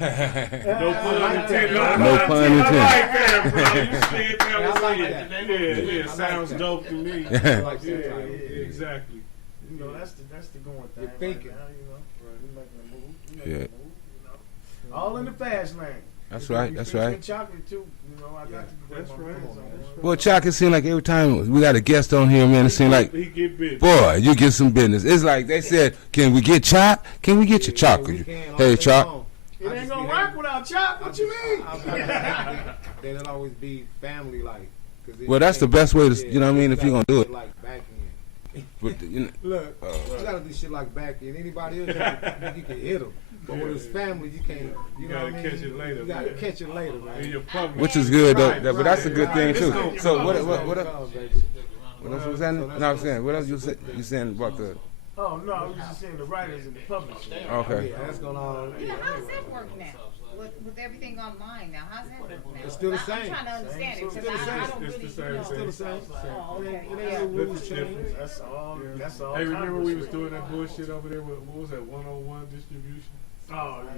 No pun intended. No pun intended. I like that, bro. You said that I was like it. that. Yeah, sounds dope to me. I like that Yeah, title. exactly. You know, that's the going thing. You're thinking. Right now, you know, we're making a move. We're making Yeah. a move. You know, all in the fast lane. That's We right. That's featuring right. chocolate too. You know, I got to bring That's my right. friends on. That's Well, Chuck, it seems like every time we got a guest on here, man, it seems like, He get busy. boy, you get some business. It's like they said, can we get Chuck? Can we get your Chuck? Hey, Chuck. It ain't gonna rock without Chop. What you mean? Then it'll always be family like. Well, that's the best way to, you know what I mean, if you're going to do it. Like back in. But, you know, Look, you gotta do shit like back in. Anybody else, you can hit them. But with his family, you can't. You know gotta what I mean? catch it later, You gotta man. catch it later, man. In your public. which is good, though. Right, But that's a good right, thing, right. too. It's So, gonna what, come, what, what, it's gonna come, baby. What else was happening? No, I'm saying, what else you saying about the? Oh no, I was just saying the writers and the publishers. Okay. Yeah, that's going on. You know, how's that work now? With everything online now, how's that work now? It's still the same. I'm trying to understand it It's because still the I same. don't It's really the same. know. It's Still the same. Oh, okay. It ain't Yeah. no rules That's change. different. That's all. Yeah. That's all. Hey, remember we was Congress doing really that bullshit over there with, what was that, 101 distribution? Oh yeah.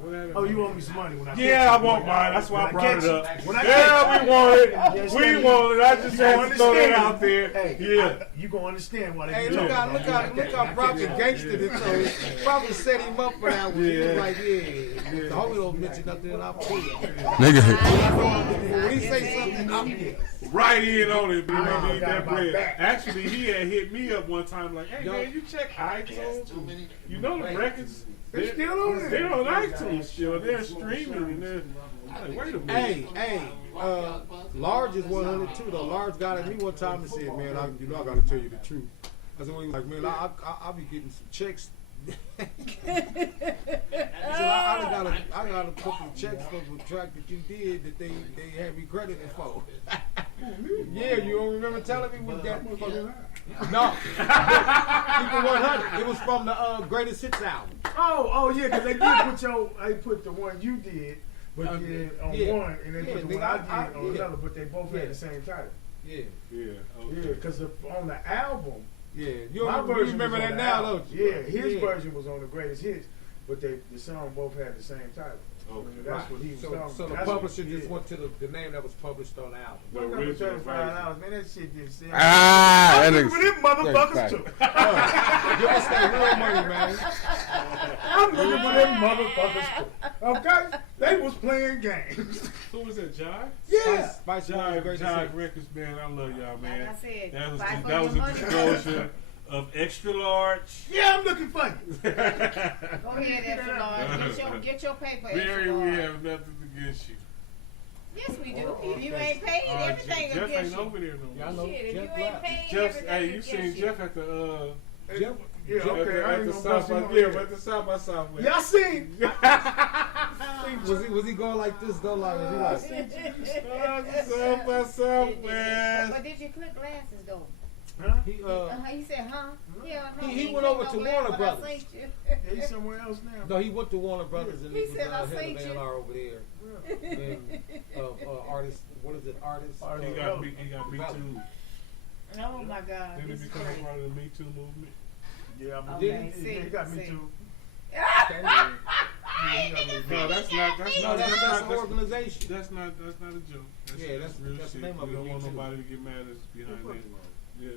What happened? Oh, you owe me some money when I Yeah, I catch you. want mine. That's why I When brought catch it you. up. When I Yeah, catch we you. want it. Yes, We sir. want it. I just You had gonna to throw that understand. out there. Hey, Yeah. you gonna understand why they Hey, be look talking how about it. Prophet gangstered it. So Prophet set him up for that one. He was Yeah. like, yeah, the homie don't mention nothing, and I'll pay him. Nigga. When he say something, I'm here. Right in on it, baby. I Need got that my bread. back. Actually, he had hit me up one time like, hey, Yo. man, you check iTunes? You know the records? They still on there. They're on iTunes still. They're streaming. And they're like, wait a minute. Hey, Large is 100 too. Though Large got at me one time and said, "Man, I got to tell you the truth." I said, "Well, he was like, man, I'll be getting some checks." He said, I got a couple of checks for the track that you did that they had me credited for. Yeah, you don't remember telling me we got no. Keep it 100. It was from the Greatest Hits album. Oh yeah, because they did put the one you did, but did on yeah. one, and they Yeah, put the nigga, one I did on yeah. another, but they both Yeah. had the same title. Yeah, Yeah. Yeah, Okay. because on the album, yeah. You my remember, version you remember was that on the now, album. don't you? Yeah, his version was on the Greatest Hits, but the song both had the same title. Okay. That's what he was talking So the about. publisher just went to the name that was published on the album. The $35, original version. man, that shit didn't sell. Ah, I'm that looking for them motherfuckers too. Give us that real money, man. I'm looking for them motherfuckers too. Okay? They was playing games. Who was that, Jive? Yeah. Spice One Jive, Greatest Jive Hits. Records, man. I love y'all, man. Like I said, That was fight for that was your a money. disclosure of extra large. Yeah, I'm looking for you. Go ahead, extra large. Get your paper, Mary, extra we large. have nothing against you. Yes, we do. If you ain't paid, everything Jeff against ain't you. over there no Yeah, I more. know. Shit, if Jeff you ain't Black. paid, Jeff, everything hey, you against seen you. Jeff at the Jeff, Yeah, okay. I at ain't the gonna South bust him by on yeah, that. at the South by Southwest. Yeah, I seen. was he going like this though? Like was he like? South by Southwest. But did you clip glasses though? Huh? He He said, huh? Yeah, no. He ain't went over clip to no glass, Warner but I Brothers. seen you. He's somewhere else now. No, he went to Warner Brothers and He he was said, I head seen of you. A&R over there. And artist, what is it? Artist. Artist. He got Me Too. Oh my God. Didn't This he is become great. a part of the Me Too movement? Yeah, I'm Okay, he got me see. too. No, that's not. No, that's an not. organization. That's not a joke. Yeah, that's- real that's the shit. name of We it, don't Me want Too. nobody to get mad at us behind that. Yeah.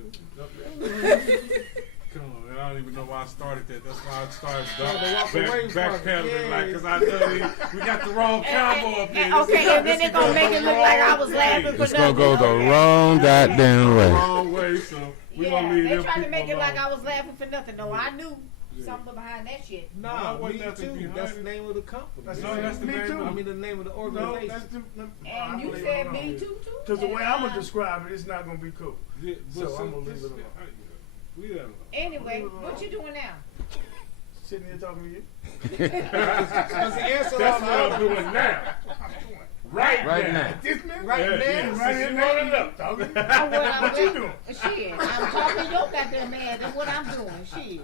Come on, man. I don't even know why I started that. That's why I started walk away from it. backpedaling, Yeah. like, cause I know we got the wrong combo up here. Okay, and then they're gonna make it look like I was laughing for It's gonna go the nothing. wrong goddamn the way. wrong way, so we Yeah, gonna leave they them tried to people make it like alone. I was laughing for nothing. No, I knew Yeah. something behind that shit. Nah, No, Me nothing Too. behind That's it. the name of the company. That's No, that's the Me name Too. I mean the name of the No, organization. that's the. And you said me too, too. Because the way I'm gonna describe it, it's not gonna be cool. Yeah, So but I'm gonna leave this- it alone. We got Anyway, what you doing now? Sitting here talking to you. Because the answer That's on what the I'm doing now. Right Right now. now. This man, Right Yeah, now, yeah. right here, You right running here, up. talking. What you doing? Shit, I'm talking to your goddamn man. That's what I'm doing. Shit.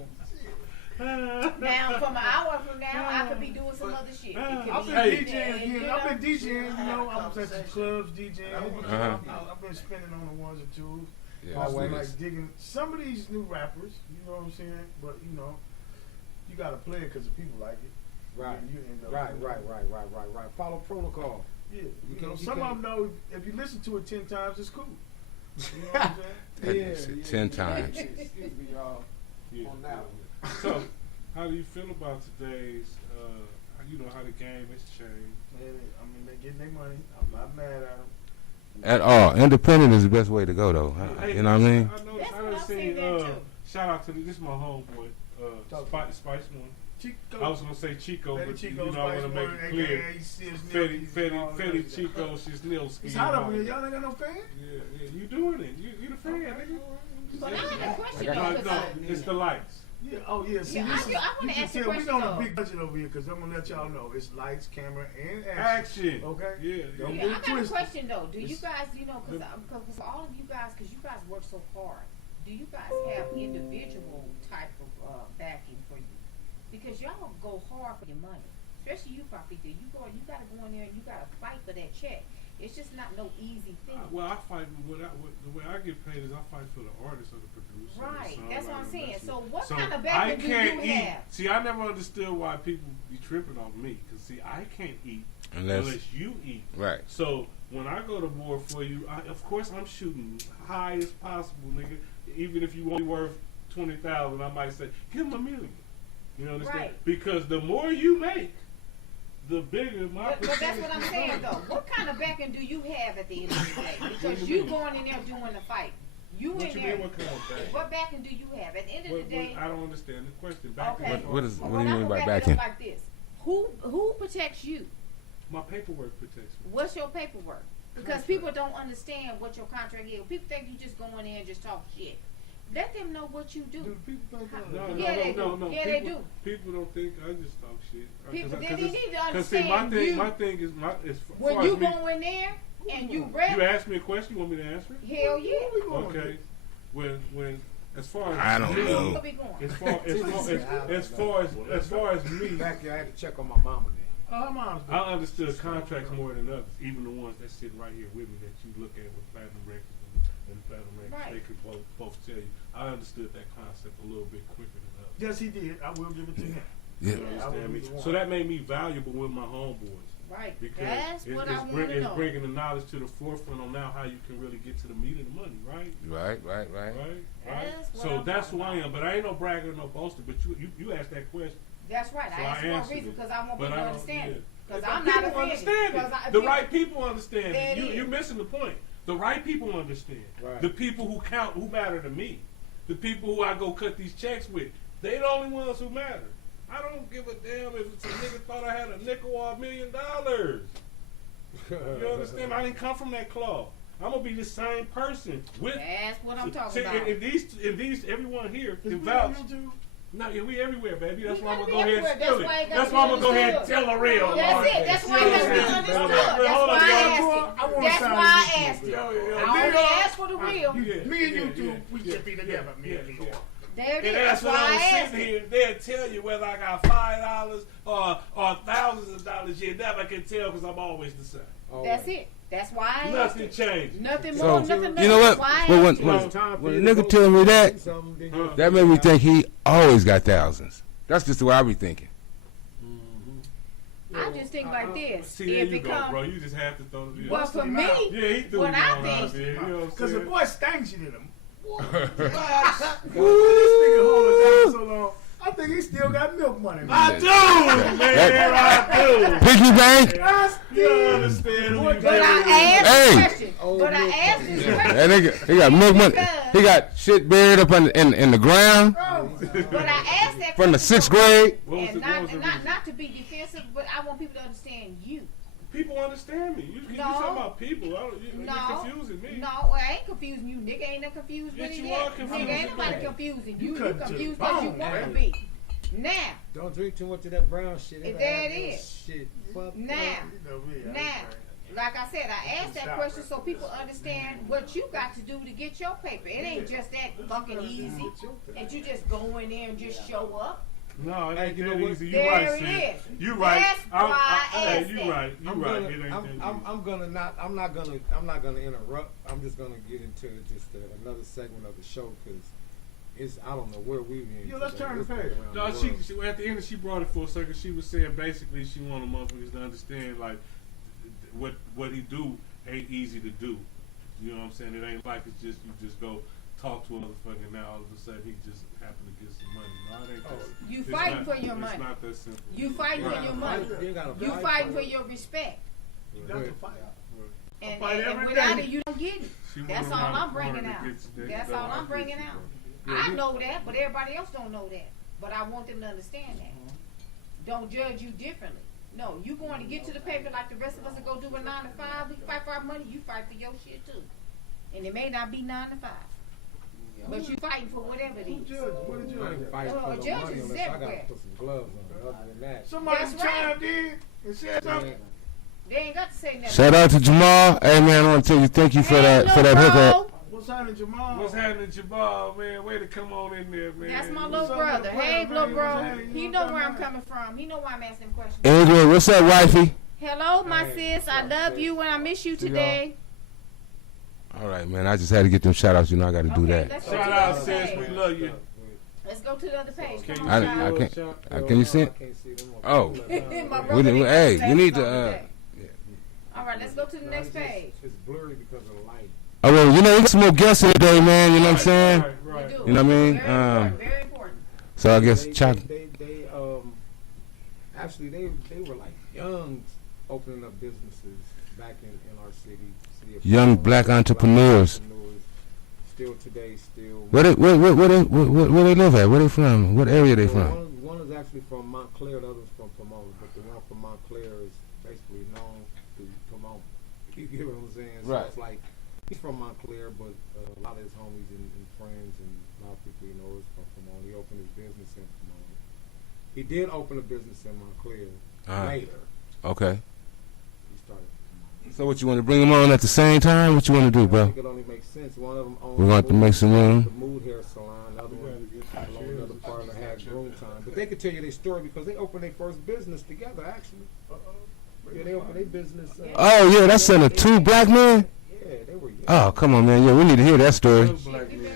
Now, from an hour from now, I could be doing some other shit. It could I've be, been Hey. DJing you again. know? I've been DJing, you know. I was at the clubs DJing. Uh-huh. I've been spinning on the ones or twos. Yeah, I've been always. like digging some of these new rappers. You know what I'm saying? But you know, you gotta play it because the people like it. Right. And you end up Right. Follow protocol. Yeah. You You can't- know, you some can't- of them know if you listen to it 10 times, it's cool. You know what I'm saying? That shit 10 times. Excuse me, y'all. Yeah. On that one. So, how do you feel about today's, you know, how the game has changed? Man, I mean, they getting their money. I'm not mad at them. At all. Independent is the best way to go, though. Hey, You know what I mean? I know. That's I what done I seen. seen there, too. Shout out to this is my homeboy, Spice One. Chico. I was gonna say Chico, Fetty but Chico, you know I want to Spice make One, it clear. AKA Sis Nilsky, all that Fetty stuff. Chico, Shiznilski. It's hot up here. Y'all ain't got no fans? Yeah, you doing it. You the fan, nigga. But I have a question No, though. 'cause it's the lights. Yeah, oh yeah. See, Yeah, this is, I wanna you ask can you tell a we question, on a though. big budget over here because I'm gonna let y'all know it's lights, camera, and action. Action. Okay. Yeah. Don't Yeah, get I got a twisted. question though. Do you It's- guys, because all of you guys, because you guys work so hard, do you guys have individual type of backing for you? Because y'all go hard for your money, especially you, Papito. You gotta go in there and you gotta fight for that check. It's just not no easy thing. Well, I fight. The way I get paid is I fight for the artist or the producer. Right, the that's what I'm songwriter, saying. that's So it. what So kind of I backing do can't you eat. have? See, I never understood why people be tripping off me. Cause see, I can't eat unless you eat. Right. So when I go to board for you, of course I'm shooting high as possible, nigga. Even if you only worth 20,000, I might say give him $1 million. You understand? Right. Because the more you make, the bigger my. But that's percentage what I'm saying though. What kind of backing do you have at the end of the day? Because you going in there doing the fight. You What in you there. mean? What kind of backing? What backing do you have at the end of the day? I don't understand the question. Backing Okay. is What is- Well, what do you I'm mean gonna by back it backing? up like this. Who protects you? my paperwork protects me. What's your paperwork? Because people don't understand what your contract is. People think you just go in there and just talk shit. Let them know what you do. Do people think that? No, Yeah, they no, do. no. Yeah, people, they do. People don't think I just talk shit. People, they Cause need to Cause see, understand you. my thing is is When far you as me, go in there and you you rep, ask me a question, you want me to answer it? hell yeah. Where we going with Okay. this? When as far as I don't me, know. Where we going? as far as me, Back here, I had to check on my mama now. Oh, I'm honest. I understood contracts more than others, even the ones that sit right here with me that you look at with Platinum Records and Platinum Records. Right. They could both tell you. I understood that concept a little bit quicker than others. Yes, he did. I will give it to him. Yeah. You understand I me? would be the So that made me valuable with my homeboys. Right. Because That's what I want to it's know. bringing the knowledge to the forefront on now how you can really get to the meat of the money, right? Right. Right? That's what So I'm that's talking who I about. am. But I ain't no bragger, no boaster. But you asked that question. That's right. So I asked I for a answered reason it. because I want But people I to don't- understand yeah. it. Because But I'm people not offended. understand Because it. The right people understand There it. it is. You're missing the point. The right people understand. Right. The people who count, who matter to me. The people who I go cut these checks with. They the only ones who matter. I don't give a damn if it's a nigga thought I had a nickel or $1 million. You understand? I didn't come from that cloth. I'm gonna be the same person with. That's what I'm talking See, about. and these, everyone here Is can we vouch. on YouTube? No, yeah, we everywhere, baby. That's We why I'm gotta gonna go be ahead and everywhere. spill That's why it. it gotta That's be why I'm gonna go ahead and understood. tell the real. That's Lord. it. That's why it gotta be Yeah. understood. Hold on, That's hold on, why I y'all. asked I it. wanna That's sign why this I asked it. Yo, yo, yo. I only Leo, asked for the real. Me and you two, yeah, we yeah, should be together, me and yeah, Leo. yeah. There it And is. that's That's what why I'm I asked sitting it. here. They'll tell you whether I got $5 or thousands of dollars. You never can tell because I'm always the same. That's it. That's why I asked Nothing it. changed. Nothing So, more, nothing less. you know what? That's why I Well, asked it. when a nigga telling me that, Huh? that made me think he always got thousands. That's just the way I be thinking. I just think like this. See, there If you it go, come, bro. You just have to throw the well, for me, Yeah, he threw what it I on out think- there. You know what I'm Because the saying? boy stanks you to them. This nigga hold it down so long. I think he still got milk money. I do, man. I do. Piggy bank. You don't understand who you but I dealing asked Hey. this question. But I asked this question. That nigga, he got milk money. He got shit buried up in the ground But I asked that from the question 6th grade. What was and the- what was the reason? not to be defensive, but I want people to understand you. People understand me. You No. talking about people. You're No, confusing me. no, I ain't confusing you. Nigga ain't no confused Yes, with it you yet. are confusing Nigga ain't nobody me. confusing You you. cut You to the confused because you bone, want to man. be. Now, Don't drink too much of that brown shit. There It'll have it your is. Shit. fucked now, up. You know me, I ain't now. right. Like I said, I asked that Stop, question right. so people understand what you got to do to get your paper. It ain't just that fucking easy that you just go in there and just show up. No, it Hey, ain't you know that what? easy. You There right, it Sid. is. You right. That's why I hey, asked you that. right. You I'm right. gonna, It ain't that easy. I'm not gonna interrupt. I'm just gonna get into just another segment of the show because I don't know where we've been. Yo, let's today. turn the It's been page. around No, the world. she at the end she brought it full circle. She was saying basically she wanted motherfuckers to understand like what he do ain't easy to do. You know what I'm saying? It ain't like it's just you just go talk to a motherfucker and now all of a sudden he just happened to get some money. No, it ain't that. You It's fighting not- for your it's money. not that simple. You fighting for Right. your money. You gotta You fight fighting for for it. your respect. That's a fight. And, fight and every without day. it, you don't get it. She went That's all around the I'm bringing corner to out. get to that. That's No, all I I'm get bringing you, out. bro. I know that, but everybody else don't know that. But I want them to understand that. Don't judge you differently. No, you going to get to the paper like the rest of us that go do a 9 to 5. We fight for our money. You fight for your shit too. And it may not be 9 to 5. Yeah, But you fighting for whatever it Who is. judge? What did you I ain't do? fighting Oh, for no judges money is unless I gotta everywhere. put some gloves on. Other than that, Somebody That's right. chimed in and said something. man, They ain't got to say nothing. Shout out to Jamal. Hey man, I want to tell you thank you for that little hookup. bro. What's happening, Jamal? What's happening, Jabal, man? Way to come on in there, man. That's my What's little up, brother. little Hey, brother, little man? bro. What's happening? He You know know where I'm what I'm coming from. He know why I'm asking him questions. Ingrid, what's up, wifey? Hello, my Hey, sis. I what's up, love sis? you and I miss you See y'all. today. All right, man. I just had to get them shout outs. You know I got to do Okay, that. let's go to Shout the out, other sis. page. We love you. Let's go to the other page. Can Come you on, I child. can't- can you see it? I can't see them. Oh. My brother We- didn't hey, say we need to, something today. All right, let's go to the next page. It's blurry because of the light. Oh, well, you know, we got some more guests here today, man. You know what I'm saying? Right, We right. do. You know what I mean? Very important. Very important. So I guess they, Chuck. they actually they were like young opening up businesses back in our city of Young Florida. black entrepreneurs. Still today, still. Where they live at? Where they from? What area they from? One is actually from Montclair, the other's from Pomona, but the one from Montclair is basically known to Pomona. You get what I'm saying? So Right. it's like he's from Montclair, but a lot of his homies and friends and a lot of people he knows from Pomona. He opened his business in Pomona. He did open a business in Montclair later. Okay. He started. So what you want to bring them on at the same time? What you want to do, I bro? think it only makes sense. One of them owns We're going to make some room. the Mood Hair Salon. The other one, along with another partner, had Groom Time. But they could tell you their story because they opened their first business together, actually. Yeah, they opened their business. Oh yeah, that's in the two black men. Yeah, they were young. Oh come on, man. Yeah, we need to hear that story.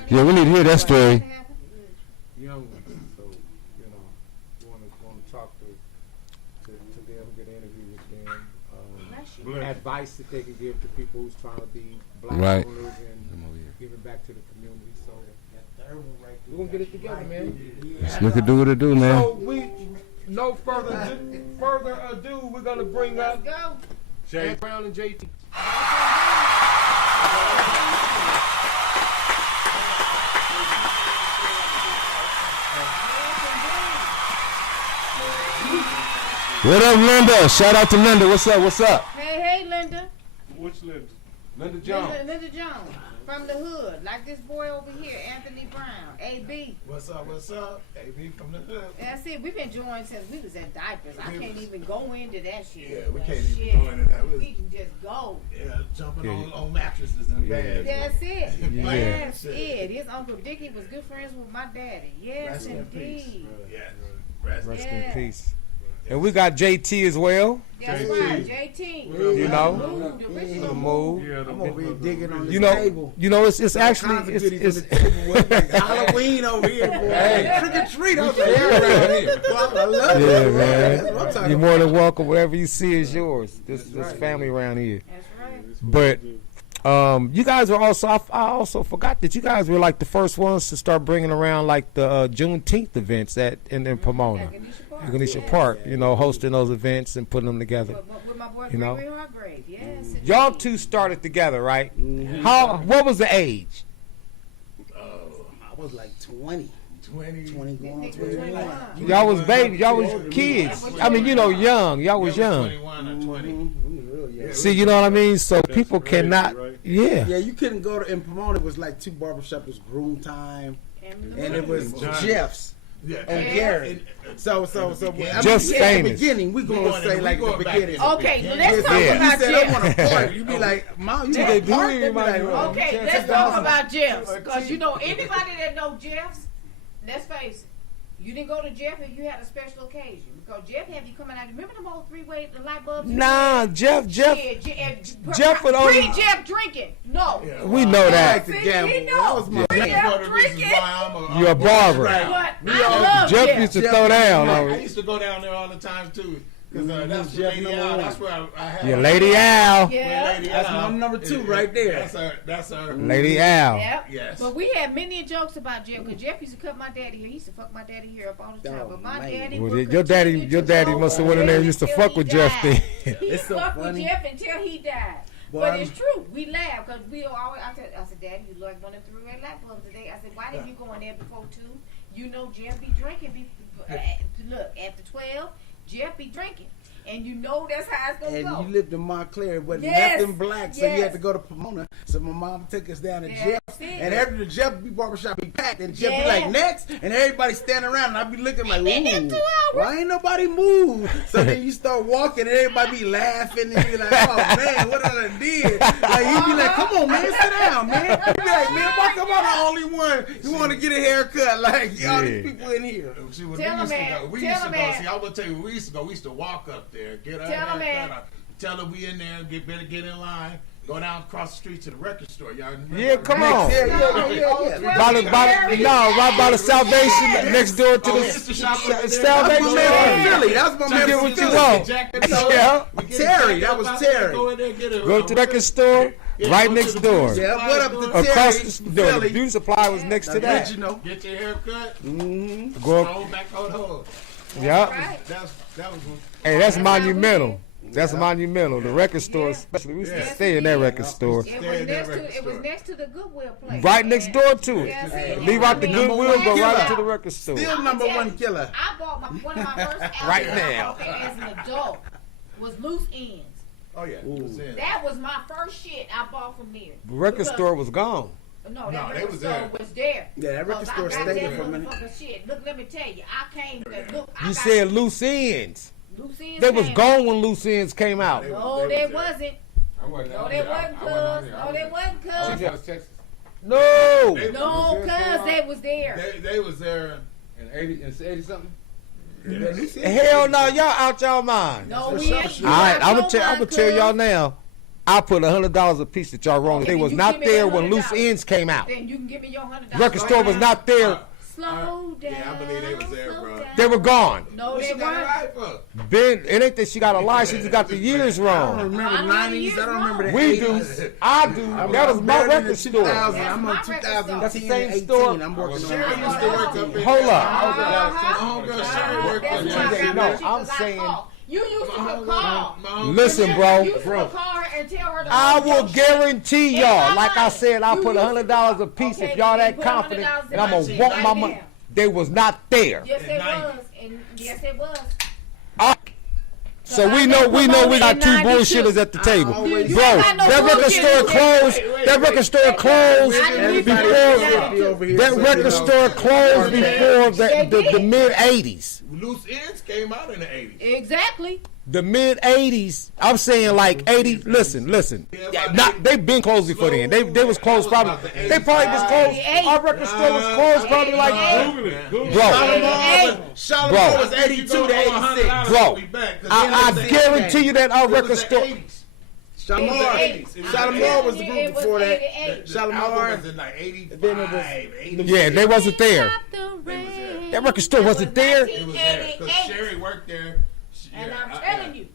Yeah, we need to hear that story. Young ones. So, you know, want to talk to them, get an interview with them. Bless. Advice that they can give to people who's trying to be black Right. owners and giving back to the community. So we're gonna get it together, man. We could do what it do, man. So no further ado, we're gonna bring Let's up go. Jay, Ed Brown and JT. What up, Linda? Shout out to Linda. What's up? What's up? Hey, Linda. which Linda? Linda Jones. Linda Jones. From the hood. Like this boy over here, Anthony Brown. AB. What's up? What's up? AB from the hood. That's it. We've been joined since we was in diapers. I can't even go into that shit. Yeah, we That can't even shit. go into that. We can just go. Yeah, jumping Yeah. on mattresses and beds. That's it. Yeah. That's it. His Uncle Dickie was good friends with my daddy. Yes, Rest in peace. indeed. Yeah. Rest Rest Yeah. in peace. And we got JT as well. That's JT. right, JT. You know, Move, the original the move. Yeah, the I'm over here digging on this You know, table. it's All actually kinds of it's goodies on the table. What, like, Halloween over here, boy. Trick or treat. I was like, I love yeah, it. man. That's what I'm talking You're about. more than welcome. Whatever you see is yours. This family around here. That's right. But you guys are also. I also forgot that you guys were like the first ones to start bringing around like the Juneteenth events in Pomona, At Ganesha Park. Ganesha Yes. Park. You know, hosting those events and putting them together. With my boy You know? Gregory Hargrave. Yes. Y'all indeed. two started together, right? What was the age? I was like 20 20. going on Nigga, 21. 21. Y'all was babies. Y'all was kids. I mean, you know, young. Y'all was young. 21 or 20. We was real young. See, you know what I mean? So people crazy, cannot. right? Yeah. Yeah, you couldn't go to in Pomona. It was like two barbershops. It was Groom Time, and it was Johnny. Jeff's Yeah. and Garrett. So. Just yeah, famous. the beginning. We gonna say like the beginning. Okay, let's talk Yeah. about You said I want Jeff. to party. You be like, Mom, you Yeah, want to do party? it, They be like, man. oh. Okay, let's talk about Jeff's. Because you know, anybody that know Jeff's, let's face it, you didn't go to Jeff if you had a special occasion. Because Jeff had you coming out. Remember them old three-way the light bulbs? Nah, Jeff. Yeah, Jeff would only- Jeff drinking. No. Yeah. We know I that. like to gamble. He That knows. was my Yeah. man. Jeff One of the reasons drinking. why I'm You're a barber. But I love Jeff Jeff. used to Jeff throw is down right. on I it. used to go down there all the time too, because that's Jeff Lady number Al. one. That's where I had. Yeah, Lady Al. Yeah. Lady That's Al. my number two right there. That's her. That's her. Lady Al. Yep. Yes. But we had many jokes about Jeff because Jeff used to cut my daddy here. He used to fuck my daddy here up all the time. Oh, But my man. daddy Well, would your daddy continue to must have go went in there and with used to Jeff fuck with until Jeff he then. died. He It's so fucked with funny. Jeff until he died. Boy, But I'm- it's true. We laugh because we always. I said, Daddy, you like one of the three-way light bulbs today. I said, why didn't you go in there before 2? You know Jeff be drinking. Look, after 12, Jeff be drinking. And you know that's how it's gonna And go. you lived in Montclair, it wasn't Yes, nothing black, so you had to go to Pomona. So my mom took us down to That's Jeff's, it. and after the Jeff barbershop be packed, and Jeff be Yeah. like, next, and everybody standing around, and I be looking like, Been there ooh, 2 hours. why ain't nobody move? So then you start walking, and everybody be laughing, and you be like, oh man, what did I did? Like you be like, come on, man, sit down, man. You be like, man, why come I'm the only one who want to get a haircut? Like all these people in here. See, when Tell we used a to man. go, we Tell used a to go. man. See, I will tell you, where we used to go. We used to walk up there, get our Tell a man. haircut, tell her we in there, get in line, go down across the street to the record store. Y'all remember? Yeah, come on. Yeah. Right by the Salvation, next door to Oh, we the used to shop over there. Salvation. That's my man from Philly. That's my You man get from what you Philly. want. Jacket, Yeah. we get a Terry, jacket that up was out there, Terry. Go in there, get a, Go to the record store, Yeah, right go to next the door. beauty Yeah, what up supply to store. Across Terry, the door, the Philly. beauty supply was next to that. Original. Get your hair cut. Mm-hmm. Go up, Roll back on the hood. yeah. Right. That was Hey, that's That's how we monumental. did. That's monumental. The record store, especially, we used to Yes, stay in that we did. record store. It Stay was in that next record to it was store. next to the Goodwill place. Right next door to Yes, it. it Leave out the is. Goodwill, go right Yeah. to the record store. Still number one killer. I bought one of my first albums Right I now. bought that as an adult was Loose Ends. Oh yeah. It was in. That was my first shit I bought from there. The record Because- store was gone. No, No, that they record was store there. was there. Yeah, that record Because store I got stayed that for a minute. motherfucking shit. Look, let me tell you, I came to look. I You got said loose ends. Loose Ends. They was came. gone when loose ends came out. No, they wasn't. I wasn't No, out they there. wasn't, I wasn't out cuz. there. No, they wasn't, I was cuz. in Texas. No. They- No, cuz they was there. They was there. In 80 something. Hell no, y'all out y'all mind. No, For we sure, ain't. for sure. All right, You I'm got gonna your tell mind, y'all cuz. now. I put $100 a piece that y'all wrong. Okay, They was you not give me there that when loose $100. ends came out. Then you can give me your $100. Record store was not there. Slow down. Yeah, I believe they was there, slow bro. down. They were gone. No, What they she got weren't. it right for? Ben, it ain't that she got a lie. She just got the years I don't wrong. remember I the know the 90s. years I don't remember the wrong. We 80s. do. I do. That was my better than record the store. 2000. I'm on That's my record store. 2010, That's the same 18. store. I'm working on Sherry it. used to work up in Hold there. up. My homegirl Sherry worked That's up why I there. got No, my shit, I'm 'cause I saying- called. You used to My call. homegirl- Listen, You bro. used to call her and tell her to I hold will your shit. guarantee It's y'all, not like I mine. said, I'll You put used to $100 a call. piece Okay, if y'all then that put confident, $100 and I'm in gonna my want shit my right money. now. They was not there. Yes, At it 90. was. And yes, it was. So we know we got two bullshitters at the table, bro. always- That record store closed. That record store closed Everybody before. happy over here, That so record you know. store closed before the mid '80s. Loose Ends came out in the 80s. Exactly. The mid '80s. I'm saying like '80. Listen. Yeah, not they been closed before then. They was closed probably. They probably was closed. Our record store was closed probably like. Google it. Google Bro. it. Shalimar was 82 to 86. Bro, I guarantee you that our record store. Shalimar was the group It was before that. 88. Shalimar. was in like 85, Then it was- 86. Yeah, they wasn't there. Stop the rain. That record store wasn't there. It was there because Sherry worked there. And I'm telling you.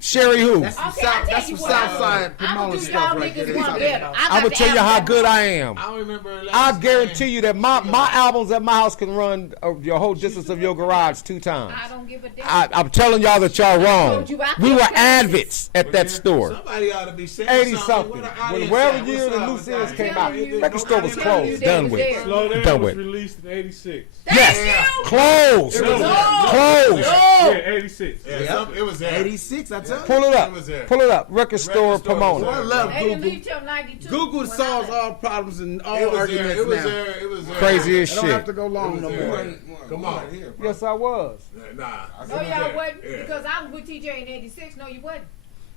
Sherry who? That's Okay, the South. I tell That's you the what, South Side I'm Pomona gonna do stuff y'all right there. niggas They one talking better. about. I'm gonna tell you how good I am. I don't remember. I guarantee you that my albums at my house can run your whole distance of your garage 2 times. I don't give a damn. I'm telling y'all that y'all wrong. told you I We were can't advocates at that store. Somebody ought to be saying 80 something. something. Where the audience Wherever at? year What's the up loose with ends that? came Tell out, you. record store was Tell you closed, they done was with. there. Slow Down Done was with. released in '86. Yes, closed, closed. Yeah, '86. Yeah, it was there. 86, I tell you. Pull it It up, was there. pull it up. Record store store was Pomona. there. I love They didn't Google. leave till 92. Google when I solves left. all problems and all It was there. arguments It was now. there. It was there. Crazy as I don't have shit. to go long no It was more. there. Come on. Yes, I was. Nah. No, y'all wasn't. Yeah. Because I was with TJ in 86. No, you wasn't.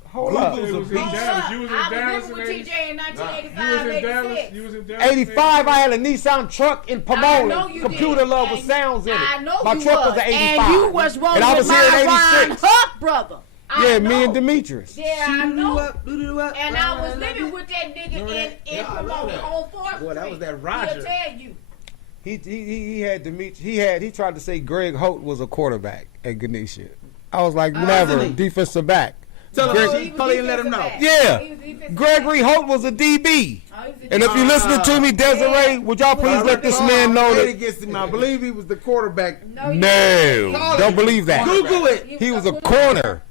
Hold up. You was in Hold Dallas. up. You was in I Dallas was in living with 80. TJ in You was 1985, in Dallas. 86. You was in Dallas. in 85, I had a Nissan truck in I know Pomona. you Computer did. Love with And sounds in it. I know My you truck was was. an 85. And you was rolling And I was with here in my Ron 86. Huck brother. I Yeah, me know. and Demetrius. Yeah, I know. Up. And I was living with that nigga Remember in that? Yeah, I love Pomona that. on 4th Street. Boy, that was that He'll Roger. tell you. He had Demetrius. He tried to say Greg Holt was a quarterback at Ganesha. I was like, wasn't never. he? Defensive back. Tell Oh, him, he was call him and let him know. defensive back. Yeah. He was defensive Gregory back. Holt was a DB. Oh, he was a And if you listening to me, Desiree, would y'all please let this man know that? Against him. I believe he was the quarterback. No, he No, Call don't it. believe that. Google it. He was a corner,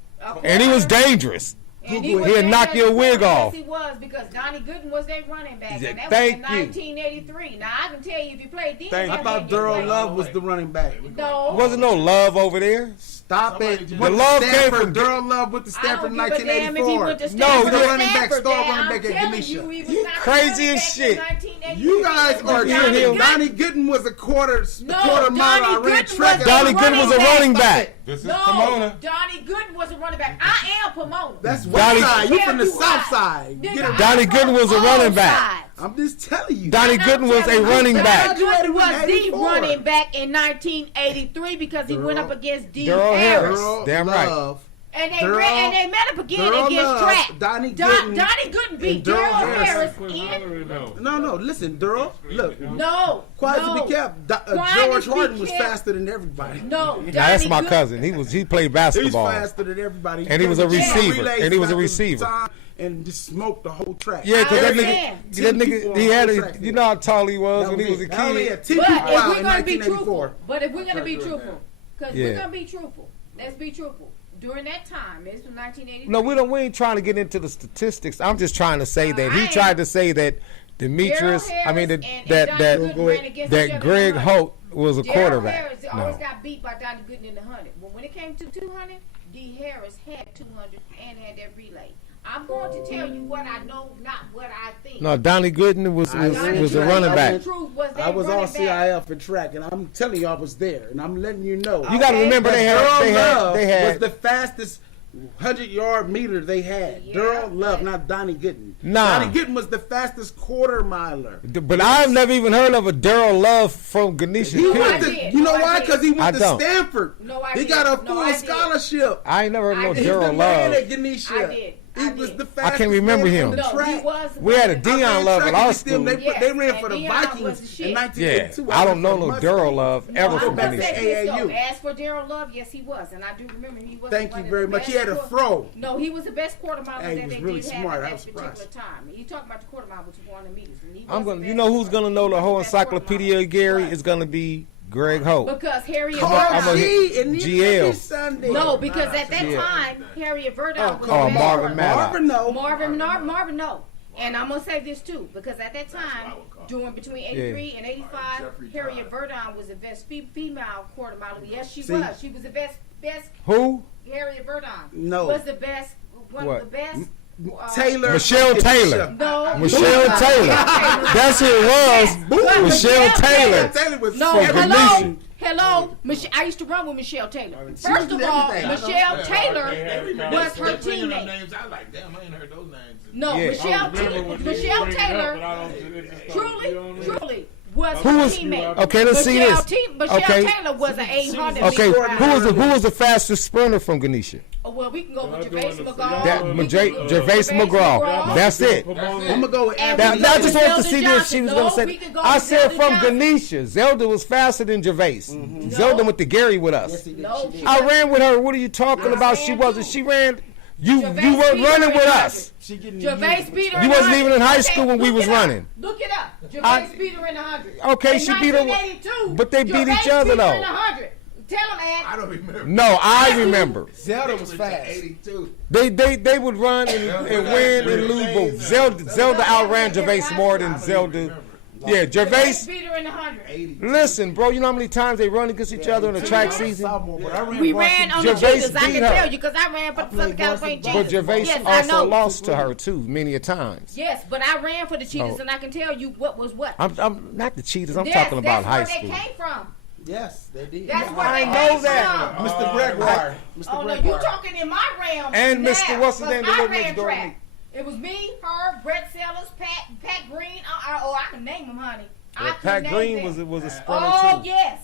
and he was dangerous. And Google was it. He'll there knock your wig yes, off. he was, because Donnie Gooden was their running back, Yeah, and that thank was you. in 1983. Now I can tell you, if you played defense, Thank I you. thought Daryl Love was the running back. No, Wasn't no love over there. Stop Somebody it. just- Went The to love came Stanford. from- Daryl Love went to I Stanford don't in give a damn if he 1984. went to No, Stanford. the or running back, Stanford, star Dad, running back I'm at telling Ganesha. you, he was You not the crazy running as back shit. in 1983. You guys It was are Donnie hearing him. Gooden. Donnie Gooden was a quarter Donnie mile. I ran Gooden track. was Donnie a Gooden was a running running back. back. This is No, Pomona. Donnie Gooden was a running back. I am Pomona. That's Donnie- west side. You Tell from the you south why. side. Nigga, Get it. Donnie I'm Gooden from was a all running back. sides. I'm just telling you. Donnie Gooden was a running back. Donnie Gooden was the 84. running back in 1983 because he went up against D. Daryl Harris. Daryl Damn right. Love. And they Daryl- met up again Daryl against Love, track. Donnie Gooden, Donnie Gooden beat and Daryl Daryl Harris. Harris Quit in. hollering though. No, listen, Daryl. Look, No, quiet no, to be kept. Quiet George to be Harden was kept. faster than everybody. No, Now, that's my Donnie Gooden- cousin. He played He's basketball. faster than everybody. And he was a ran receiver. relays And he was a faster than receiver. time And just smoked the whole track. Yeah, because I that understand. nigga, 10 that people nigga, on he the had whole a, track you know how tall he was That when was he was a it. I only kid. had 10 But people if out we're in gonna be 1984. truthful, because Yeah. we're gonna be truthful. Let's be truthful. During that time, it's from 1983. No, we ain't trying to get into the statistics. I'm just trying to say that I he am. tried to say that Demetrius, Daryl I mean Harris that and that Donnie that, Gooden ran against each other that in Greg the Holt was a Daryl quarterback. Harris always No. got beat by Donnie Gooden in the 100. But when it came to 200, D. Harris had 200 and had that relay. I'm going to tell you what I know, not what I think. No, Donnie Gooden was Donnie was a Gooden running was back. the truth, was I they was running all back. CIF and track, and I'm telling you, I was there, and I'm letting you know. You got to remember they Love had was the fastest 100-yard meter they had. Yeah, Daryl Love, but- not Donnie Gooden. Nah. Donnie Gooden was the fastest quarter miler. But I've never even heard of a Daryl Love from Ganesha. He No, period. I went to, did. you know No, I why? did. Because he I went to don't. Stanford. No, I he did. got a No, full I did. scholarship. I ain't never heard no I did. He's the Daryl man Love. at Ganesha. I did. He I was did. the I fastest. can't remember man him. on the No, track. he was. We had a I Dion ran Love track at our against them. school. They ran for and the Dion was the Vikings shit. in 1982. Yeah, I don't know no Mustang. Daryl Love ever I from will say Ganesha. this though. AAU. As for Daryl Love, yes, he was, and I do remember he was. Thank one you of very the much. He best had a quarter- fro. No, he was the best quarter miler Hey, he that was they really did smart. have I at was that particular surprised. time. You talk about the quarter mile, which is 400 meters. And he I'm was gonna. the You best know who's quarter- gonna know the he whole was the best quarter encyclopedia, miler. Gary? Right. Is gonna be Greg Holt. Because Harriet I'm a Verdon. hit and GL. every Sunday. No, because at that Yeah. time, Harriet Verdon was Oh, the best Marvin quarter Maddox. Marvin, no. Marvin, no. And I'm gonna say this too, because at that time, during between 83 and 85, Harriet Verdon was the best female quarter miler. Yes, she See? was. She was the best. Who? Harriet Verdon No. was the best. One What? of the best. Taylor. Michelle Taylor. No, Michelle Taylor. That's who it was. But Michelle Taylor. Taylor was No, From hello, Ganesha. hello. I used to run with Michelle Taylor. She First was of all, everything. Michelle Taylor was her Kept bringing them teammate. names. I was like, damn, I ain't heard those names. No, Yeah. Michelle Taylor, truly was Who her was- teammate. Okay, let's see this. Michelle Okay. Taylor was an 800 Okay, meter who was the fastest sprinter from Ganesha? Well, we can go with Y'all Gervais doing the- McGraw. That We can Gervais go with McGraw. That's it. I'm gonna go with And Now, we I go just with wanted to Zelda see if she Johnson. was No, going to we say. can go I with said Zelda from Johnson. Ganesha. Zelda was faster than Gervais. Zelda went to Gary with us. Yes, he did. No, She did. I ran with her. What are you talking I about? ran She wasn't. too. She ran. You Gervais weren't beat her running in with 100. us. She getting Gervais beat her. You in wasn't 100. even in high Okay, school when we look was it up. running. Look it up. Gervais I- beat her in 100. Okay, In she beat her- 1982, but they beat Gervais each other, beat her though. in 100. Tell him, Ed. I don't remember. No, I remember. Zelda was fast. 82. They would run and win and lose. But Zelda outran Gervais more than Zelda. Yeah, Gervais. beat her in 100. Listen, bro, you know how many times they run against each other in the track season? We ran on the Gervais cheaters. I beat can her. tell you because I ran for the Southern California varsity cheaters. But Gervais Yes, I also know. lost to her too many a times. Yes, but I ran for the cheaters, Oh. and I can tell you what was what. I'm not the cheaters. I'm Yes, talking about high that's school. where they came from. Yes, they did. That's where I they know came that. from. Mr. Gregoire. Mr. Oh no, you Gregoire. talking in my realm. And now, Mr. What's his name, the because I little ran next door to track. me. It was me, her, Brett Sellers, Pat Green. I can name them, honey. I Yeah, can Pat name Green them. was a sprinter Oh too. yes.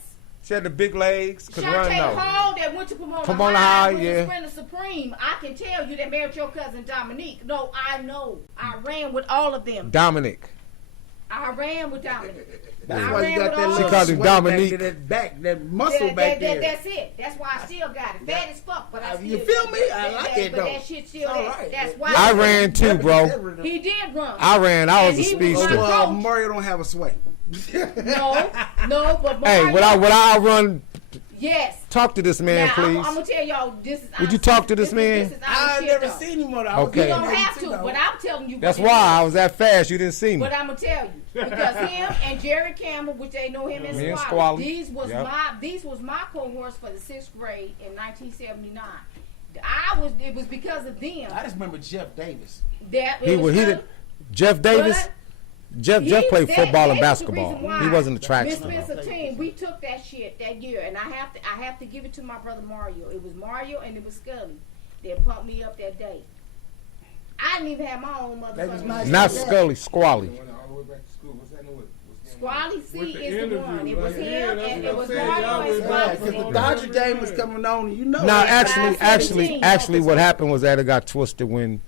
She had the big legs, could run Shantae though. Hall that went to Pomona Pomona High High, was yeah. a sprinter supreme. I can tell you that married your cousin Dominique. No, I know. I ran with all of them. Dominic. I ran with Dominic. That's I why ran you got with that all little of called him them. sway Dominique. back there, that back, that muscle back there. That's it. That's why I still got it. Fat as fuck, but I still You feel me? I like it But though. that shit still It's all there. right. That's why I ran too, bro. He did run. I ran. I was a And he was speedster. my Well, coach. Mario don't have a sway. No, but Hey, Mario, would I run Yes. Talk to this man, Now, please. I'm gonna tell y'all this is. Would you talk to this man? This is I've shit, never though. seen him on. Okay. You don't have to, but I'm telling you. That's what it why is. I was that fast. You didn't see me. But I'm gonna tell you because him and Jerry Campbell, which they know him Me and as Squally. Squally, these was my cohorts for the 6th grade in 1979. It was because of them I just remember Jeff Davis. that He it was did. Jeff Davis. But Jeff played football and that is the basketball. reason why He wasn't a track Miss star. Spencer team, we took that shit that year, and I have to give it to my brother Mario. It was Mario and it was Scully that pumped me up that day. I didn't even have my own That was motherfucking. nice. Not Scully, Squally. Went all the way back to school. What's that? What's Squally C With the is the interview, one. It was like, him yeah, that's and what it was I'm saying. Mario Y'all and was Yeah, Squally. because the Dodger game was coming on, and you know. Now, that. actually, what happened was that it got twisted when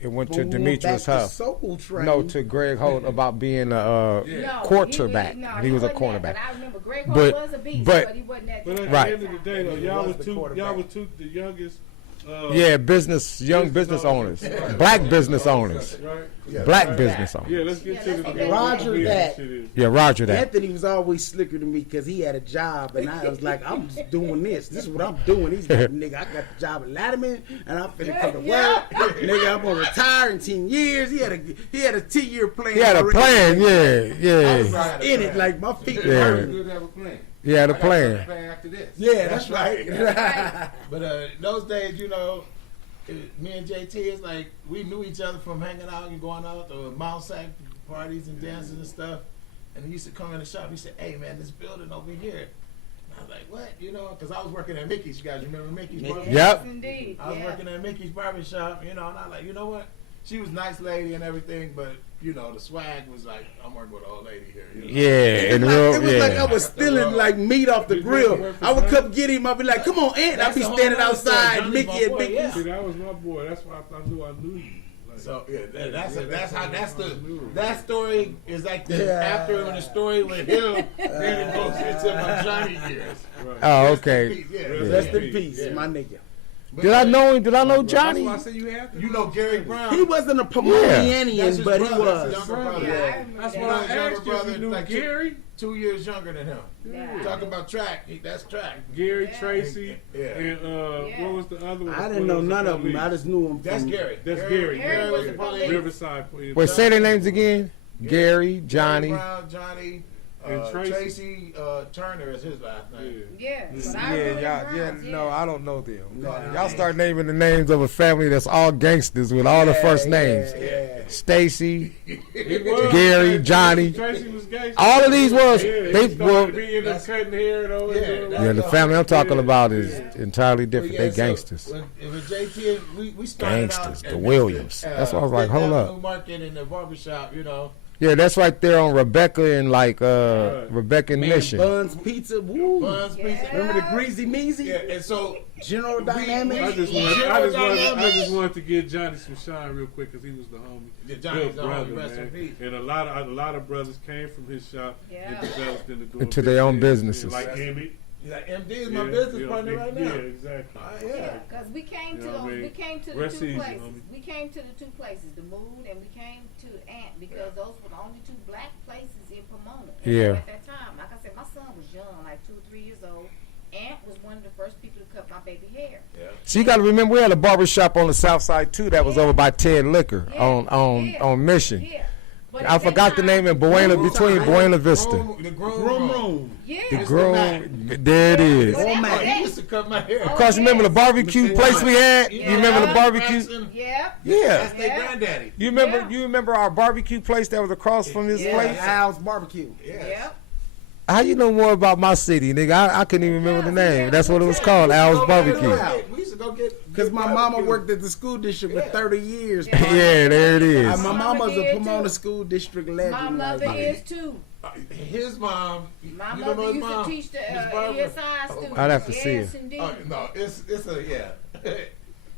it went to When we Demetrius back to Huff. Soul Train. No, to Greg Holt about being a No, quarterback. He was a wasn't cornerback. that, but I remember Greg Holt But- was a beast, but- but he wasn't that. But at Right. the end of the day, though, He y'all was was the two. quarterback. Y'all was two the youngest. Young business owners, black business owners, Right. black business owners. Yeah, let's get to let's the get Roger what that. shit is. Yeah, Roger that. Anthony was always slicker than me because he had a job, and I was like, I'm just doing this. This is what I'm doing. He's like, nigga, I got the job at Latterman, and I'm finna come to work. Nigga, I'm gonna retire in 10 years. He had a 10-year plan. He had a already. plan. I Yeah. was in it, like my feet Yeah. were It's hurting. good to have a plan. He had a I got another plan. plan after this. Yeah, that's right. But those days, you know, me and JT is like we knew each other from hanging out and going out to Mount Sac parties and dances and stuff. And he used to come in the shop. He said, "Hey man, this building over here." And I was like, "What?" You know, because I was working at Mickey's. You guys remember Mickey's? Barbershop? Yep. Indeed. I was working at Mickey's barbershop. You know, and I was like, you know what? She was a nice lady and everything, but you know, the swag was like, I'm working with an old lady here. You know? Yeah, and It was like I yeah. was stealing like meat off the grill. I would come get him. I'd be like, "Come on, Aunt." I'd be That's a standing whole nother story. outside, Johnny's Mickey my and boy, Mickey. yeah. See, that was my boy. That's why I knew you. Like, So yeah, that's I knew. that story is like the Yeah. after when the story with him, then it goes into my Johnny years. Right. Oh, okay. Yeah. Rest in peace, Yeah. my nigga. But Did I know him? Did I know That's Johnny? why I said you have to. You know Gary Brown. He wasn't a That's Pomonianian, his but he brother. was. That's his younger brother. Yeah, I remember That's that. what I His younger asked you if brother, you knew like, Gary. 2 years younger than him. Yeah. Talking about track, that's track. Gary Yeah. Tracy Yeah. and Yeah. what was the other one? I didn't know none of them. I just knew him. That's from, Gary. That's Gary. Gary was the police. Riverside. Police. Wait, say their names again. Gary, Johnny. Brown, Johnny, And Tracy. Tracy Turner is his last name. Yeah, but Yeah, I remember y'all, Browns, no, I don't know them. No. Y'all start naming the names of a family that's all gangsters with all the first names. Yeah. Stacy, He was. Gary, Johnny. Tracy was gay. All of these was Yeah, they he were. started being the cutting hair and all Yeah, that. that's Yeah, the family I'm talking about is entirely different. But yeah, They gangsters. So when JT, we started Gangsters, out the at Williams. That's why I was like, Fifth hold Avenue up. Market in the barbershop, you know. Yeah, that's right there on Rebecca and like Rebecca and Man, Mission. Buns Pizza. Woo. Buns Pizza. Remember the Greasy Measy? Yeah, and so General I Dynamics? just wanted to give Johnny some shine real quick because he was the homie. Yeah, Johnny's Good the brother, homie, rest in man. peace. And a lot of brothers came from his shop Yeah. and developed into doing Into their own business. businesses. Like Emmett. like MD is my Yeah, business yeah, partner right now. Yeah, exactly. Yeah, because we came You to know what I mean? we came to the Rest two easy, places. homie. We came to the two places, the Mood, and we came to Ant because those were the only two black places in Pomona. And Yeah. At that time, like I said, my son was young, like 2 or 3 years old. Ant was one of the first people to cut my baby hair. So you got to remember, we had a barber shop on the south side too that was over by Ted Liquor Yeah. on Mission. Yeah. But I at that forgot the time- name in Buena between Buena Vista. The groom Groom room. room. Yeah. The Mr. groom, there it is. But that- Oh, man. Oh, he used to cut my hair. Oh, Cause remember the barbecue place we had? You remember the barbecue? Yeah. Yeah. That's their Yeah. granddaddy. You remember? Yeah. You remember our barbecue place that was across from his Yeah. place? Al's Barbecue. Yes. Yep. How you know more about my city, nigga? I couldn't even remember the name. That's what it was called, Al's Barbecue. We used to go get Because my barbecue. mama worked at the school district for 30 years. Yeah, there it is. My mama's a did, Pomona too. school district My legend. mother like, is too. His mom. My you don't know mother his used mom? to teach the Miss Barbara? ESI students. I'd have to see Yes, it. indeed. Oh, no, it's a yeah.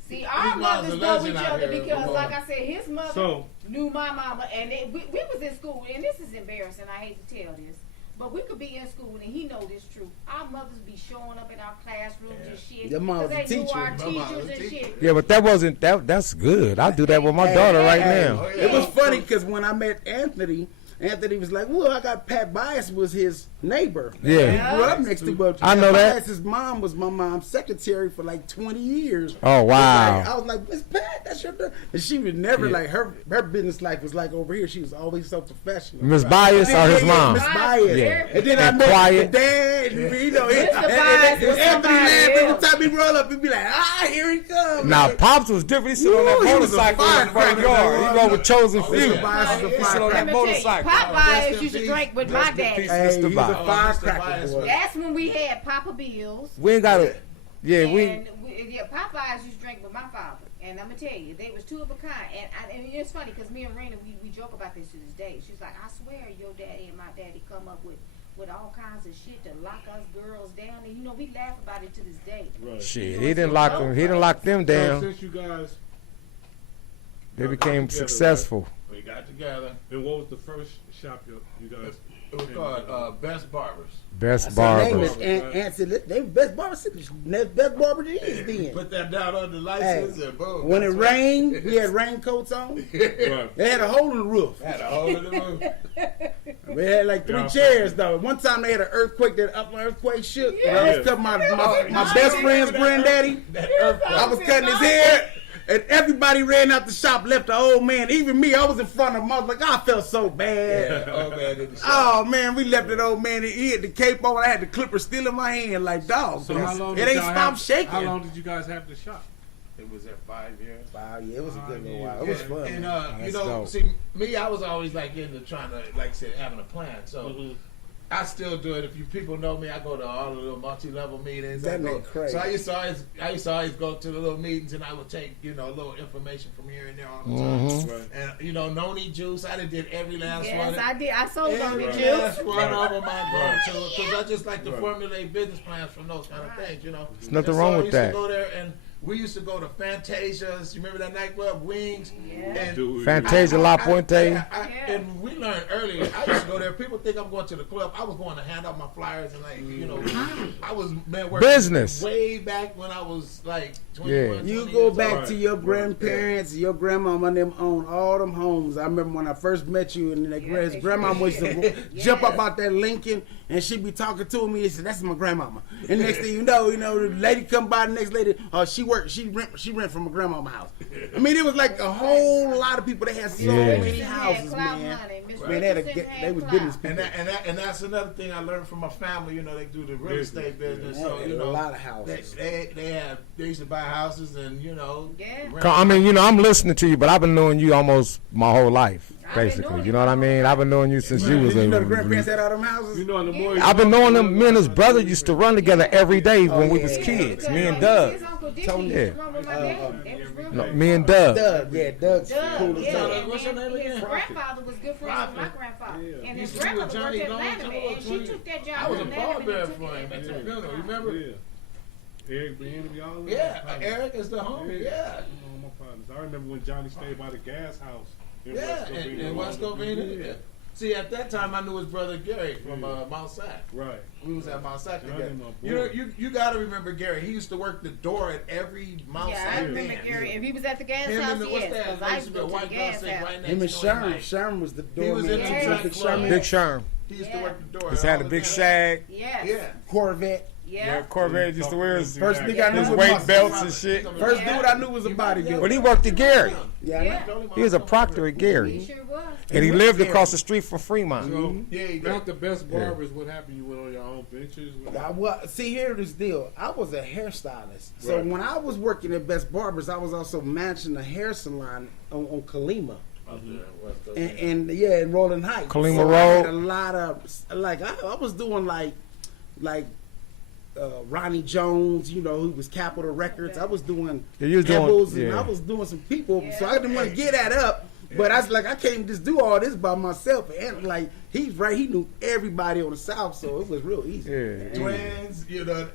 See, our mom's mothers a know legend each out other here, because, Ramona. like I said, his mother So knew my mama, and we was in school, and this is embarrassing. I hate to tell this, but we could be in school, and he know this truth. Our mothers be showing up in our classrooms and shit. Your mom was a 'cause they knew teacher. our My mom teachers was a and teacher. shit. Yeah, but that wasn't that. That's good. I do that with my daughter right now. Oh, yeah. It was funny because when I met Anthony, Anthony was like, well, I got Pat Bias was his neighbor. Yeah. He grew up next to but I know that. Bias's mom was my mom's secretary for like 20 years. Oh, wow. I was like, Miss Pat, that's your daughter. And she was never like, her business life was like over here. She was always so professional. Miss Bias or his mom? Miss Bias. Yeah. And then I And met quiet. the dad, you know, Mr. Bias was Anthony somebody laughed every else. time he roll up, he'd be like, here he comes. Now, Like, Pops was different. He sit on that Ooh, he was a motorcycle in the front firecracker. yard. He go with Chosen Few. Mr. Bias was a He sit on that Let me tell you, motorcycle. Pop Rest Bias in used to peace. drink with my Rest in daddy. peace. Hey, Mr. he's a Bias. firecracker. Bias boy. was- That's when we had Papa Bills. We ain't got to. Yeah, And Popeyes used to drink with my father, and I'm gonna tell you, they was two of a kind. And it's funny because me and Rena, we joke about this to this day. She's like, I swear, your daddy and my daddy come up with all kinds of shit to lock us girls down, and you know we laugh about it to this day. Right. Shit, he didn't lock them. He didn't lock them So down. since you guys, They became together, successful. We got together. and what was the first shop you guys? It was called Best Barbers. Best Her name barber. is Aunt said they best barber. Best barber there is then. Put that down on the license and boom. When it that's what- rained, we had raincoats on. Right. They had a hole in the roof. Had a hole in the roof. We had like 3 Yeah. chairs though. One time they had an earthquake, that upland earthquake shook. And I Yeah. was telling my best friend's granddaddy, That earthquake. I was cutting his hair. And everybody ran out the shop, left the old man. Even me, I was in front of him. I was like, I felt so bad. Yeah, old man in the shop. Oh man, we left that old man. He had the cape on. I had the clipper still in my hand, like dog. So how long it did ain't y'all stopped have, shaking. How long did you guys have the shop? It was at 5 years. Wow, yeah, it was a good little while. It Yeah, was fun. and man. you That's know, dope. see, me, I was always like into trying to, like I said, having a plan. So Mhm. I still do it. If you people know me, I go to all the little multi-level meetings. That I go, man crazy. So I used to always go to the little meetings, and I would take a little information from here and there all the time. Right. And noni juice, I done did every last Yes, one. I did. I sold Every on the last juice. one over my Right. goal because I just like to Right. formulate business plans from those kind of Right. things, There's nothing And wrong I with used that. To go there and we used to go to Fantasia's. You remember that nightclub, Wings? Yeah. And Dude, Fantasia La Puente. Yeah. and we learned earlier. I used to go there. People think I'm going to the club. I was going to hand out my flyers and I was working Business. way back when I was like 21. You 20 go years back old. to your grandparents, your grandmama, and them own all them homes. I remember when I first met you, and his they grandmama sure used to did. jump up Yes. out that Lincoln, and she'd be talking to me. And said, "That's my grandmama." And next thing you know, the lady come by. The next lady, she rent from a grandmama house. I mean, it was like a whole lot of people. They had so Yeah. many Richardson houses, had Clout man. Money. Miss Man, they had a Richardson get- had they was Clout. business And that's another thing I learned from my family. They do the real estate business. Yeah, So they had a lot of houses. They used to buy houses and Yeah. rent. I mean, I'm listening to you, but I've been knowing you almost my whole life, I've been basically. knowing You know what I mean? I've been knowing you since you was You know the a. grandparents had all them houses. You know, and the more I've been knowing him. Me and his brother used to run together every day when we yeah. was Yeah, kids. because Me and his Doug. Uncle Dickie Tony. used to run with my dad. They was real No, good. me and Doug. Doug, yeah, Doug's Doug, cool as yeah, hell. and What's your then name his again? grandfather was good friends with my grandfather, Yeah. and Used his to be with grandmother Johnny worked at Long Lanham, Time. and she took that job. I was a from Lanham and barber took for him it at the to- funeral. You remember? Yeah. Eric Bean, y'all. Yeah, Eric is the homie. Yeah. You know, my partners. I remember when Johnny stayed by the gas house. In Yeah, West Covina. in West Covina. Yeah. See, at that time, I knew his brother Gary from Mount Sac. Right. We was at Mount Sac Johnny, together. my You know, boy. you got to remember Gary. He used to work the door at every Mount Yeah, Sac. I remember dance. Gary. If he was at the gas Him house, and the, what's yes, that? because There I used used to to be a go to white the girl gas sitting house. right next Him and to him. Sherm. Like, Sherm was the He was doorman. in the Yeah. track Big club. Sherman. Big Sherm. He used Yeah. to work the door. Just had a all big the time. shag. Yes. Yeah. Corvette. Yeah. Corvette used to wear his First nigga I knew his was weight Muscle. belts and shit. First Yeah. dude I knew was a bodybuilder. But he worked at Gary. Yeah, Yeah. He was a proctor at He Gary. sure was. And he lived across the street from Fremont. So, Yeah, he did. not the best barbers. What happened? You went on your own ventures? Well, see, here's this deal. I was a hairstylist. So Right. when I was working at Best Barbers, I was also managing a hair salon on Kalima. Out there in West Covina. And yeah, in Rolling Heights. Kalima so I had Road. a lot of, like, I was doing like Ronnie Jones, who was Capitol Records. I was doing Yeah, you was doing- Pebbles, and yeah. I was doing some people. Yeah. So I didn't want to get that up. But I was like, I can't just do all this by myself. And like, he's right. He knew everybody on the South, so it was real easy. Yeah. Twins,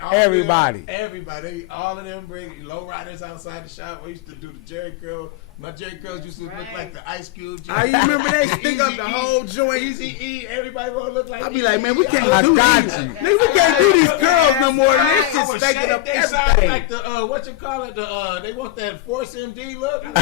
all Everybody. Everybody. All of them bring low riders outside the shop. We used to do the Jerry Curl My Jerry curls used to look like the Ice Cube. I remember they stick up the whole joint. Easy E. Everybody want to look like. I be like, man, we can't I do got these. you. Nigga, we can't do these curls no more. I This shit's was stinking up shaved inside everything. like the what you call it? The they want that Force MD look. I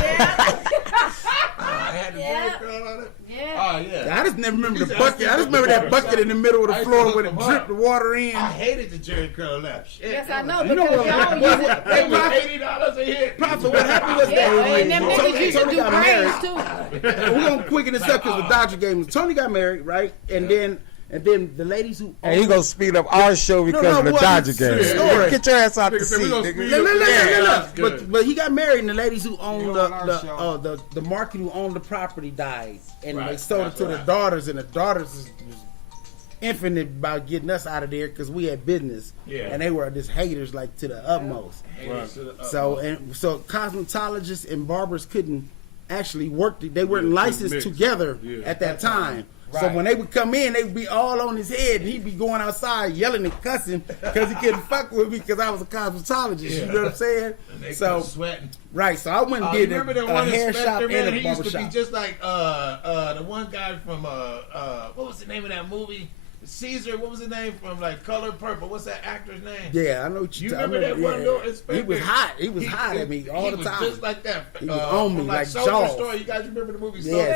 had the Jerry curl on it. Yeah. Oh yeah. I just never remember the bucket. I just remember that bucket in the middle of the floor where it dripped the water in. I hated the Jerry curl lap. Shit. Yes, I know. You know Because what? y'all use it. They was $80 a hit. Papa, what happened was Yeah, that and them niggas used to do got married. braids too. We're gonna quicken this up because the Dodger game. Tony got married, right? And then the ladies who And he gonna speed up our show because of the what? Dodger game. Story. Get your ass out the Nigga said seat, we gonna nigga. speed No, no, no, Yeah, no, that's no. good. But he got married, and the ladies who owned You on our show. the market who owned the property died, and they Right, sold it that's to the right. daughters, and the daughters was infinite about getting us out of there because we had business, Yeah. and they were just haters like to the utmost. Right. So cosmetologists and barbers couldn't actually work. They weren't Yeah, licensed mix. together Yeah. at that time. So Right. when they would come in, they would be all on his head, and he'd be going outside yelling and cussing because he couldn't fuck with me because I was a cosmetologist. You know what I'm saying? And they So sweating. right, so I went and You did remember the a one hair shop inspector, man? and a He used barber to be shop. just like the one guy from what was the name of that movie? Caesar. What was the name from like Color Purple? What's that actor's name? Yeah, I know what You I remember that one little inspector? He was hot. He was hot at me all he the was time. just like that. He was on me from, like Soldier Jaws. Story. You guys remember the movie Yes. Soldier?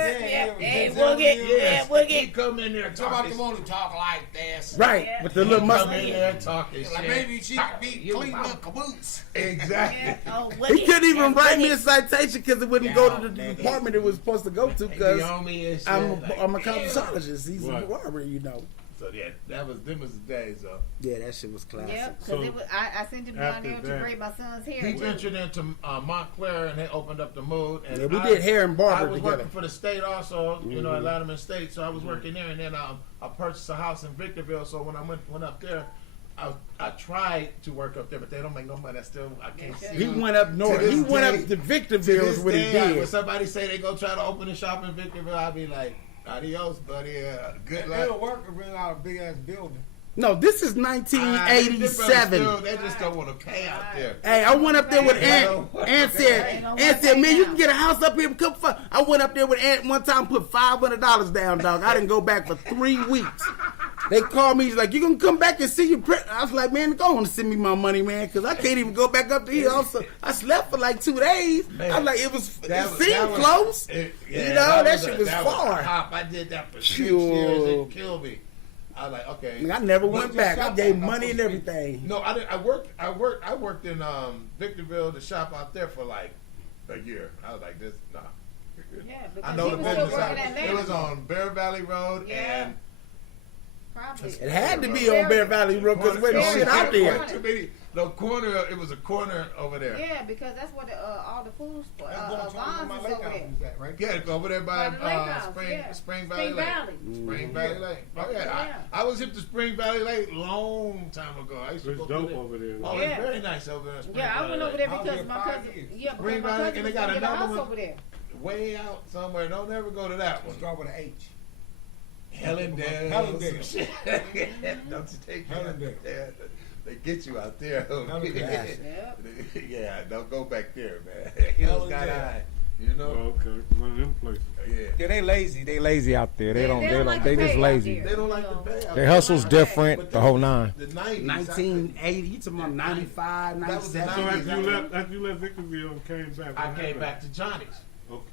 Hey, Denzel Woogie. Washington. Yeah, He Woogie. come in there Talk about talking. the one who talk like this. Right, with the little He come in mustache. there talking Like shit. maybe she could be cleaning the caboose. Exactly. Yeah. Oh, He Woogie. couldn't even That's write me Woogie. a citation because it wouldn't go to the department it was supposed to go to He because be on me and shit. I'm a Like, cosmetologist. He's a Right. barber, you know. So yeah, them was the days though. Yeah, that shit was classic. Yep, So, because I sent him down there after to that- braid my son's hair. He too. ventured into Montclair and they opened up the Mood. And Yeah, we did hair and barber I was together. working for the state also, you know, at Latimer State. So I was working there, and then I purchased a house in Victorville. So when I went up there, I tried to work up there, but they don't make no money. I can't see. He went up north. this He went day- up to Victorville is what he When did. somebody say they go try to open a shop in Victorville, I'd be like, adios, buddy. Good They were luck. working bring out a big ass building. No, this is They 1987. just don't want to pay out there. Hey, I went up there with Aunt. Aunt said, man, you can get a house up here. Come fuck. I went up there with Aunt one time, put $500 down, dog. I didn't go back for 3 weeks. They called me. He's like, you gonna come back and see your print? I was like, man, go on and send me my money, man, because I can't even go back up to here. Also, I slept for like 2 days. Man, I was like, it seemed was- close. yeah, you know, that was shit a- was that far. a hop. I did that for 6 Phew. years. It killed me. I was like, okay. I never went What's back. your I shop gave at? money and everything. No, I didn't. I worked in Victorville, the shop out there for like a year. I was like, this, nah. Yeah, I because know he the was still business. working at It was Atlanta. on Bear Valley Road Yeah. and Probably. It had to be on Bear Valley Road because there wasn't shit out there. The corner. It was a corner over there. Yeah, because that's what all the food That's what Vons my is lake over house there. was at, right? Yeah, over there by By the lake house, yeah. Spring Valley Spring Lake. Valley. Spring Valley Lake. Oh yeah, Yeah. I was hip to Spring Valley Lake long time ago. I used to It's go dope through there. over there. Oh, Yeah. it's very nice over there. in Spring Yeah, I Valley went over Lake. there I was because there my 5 cousin. years. Yeah, Spring because my Valley, cousin and they was got gonna get a another house one. over there. Way out somewhere. Don't ever go to that one. Start with an H. Hellendale. Hellendale. some shit. Don't you take Hellendale. Yeah, they get you out there. Hellendale. Yep. Yeah, don't go back there, man. Hills got Hellendale. high. You know? Oh, okay, one of them places. Yeah. Yeah, they lazy. They lazy out there. They don't. like They to just pay out lazy. there. They don't like to pay out Their there. hustle's But different. The whole nine. The 90s. 1980, you talking about 95, That was the 97? So 90s. after you left Victorville and came back, I what came happened? back to Johnny's.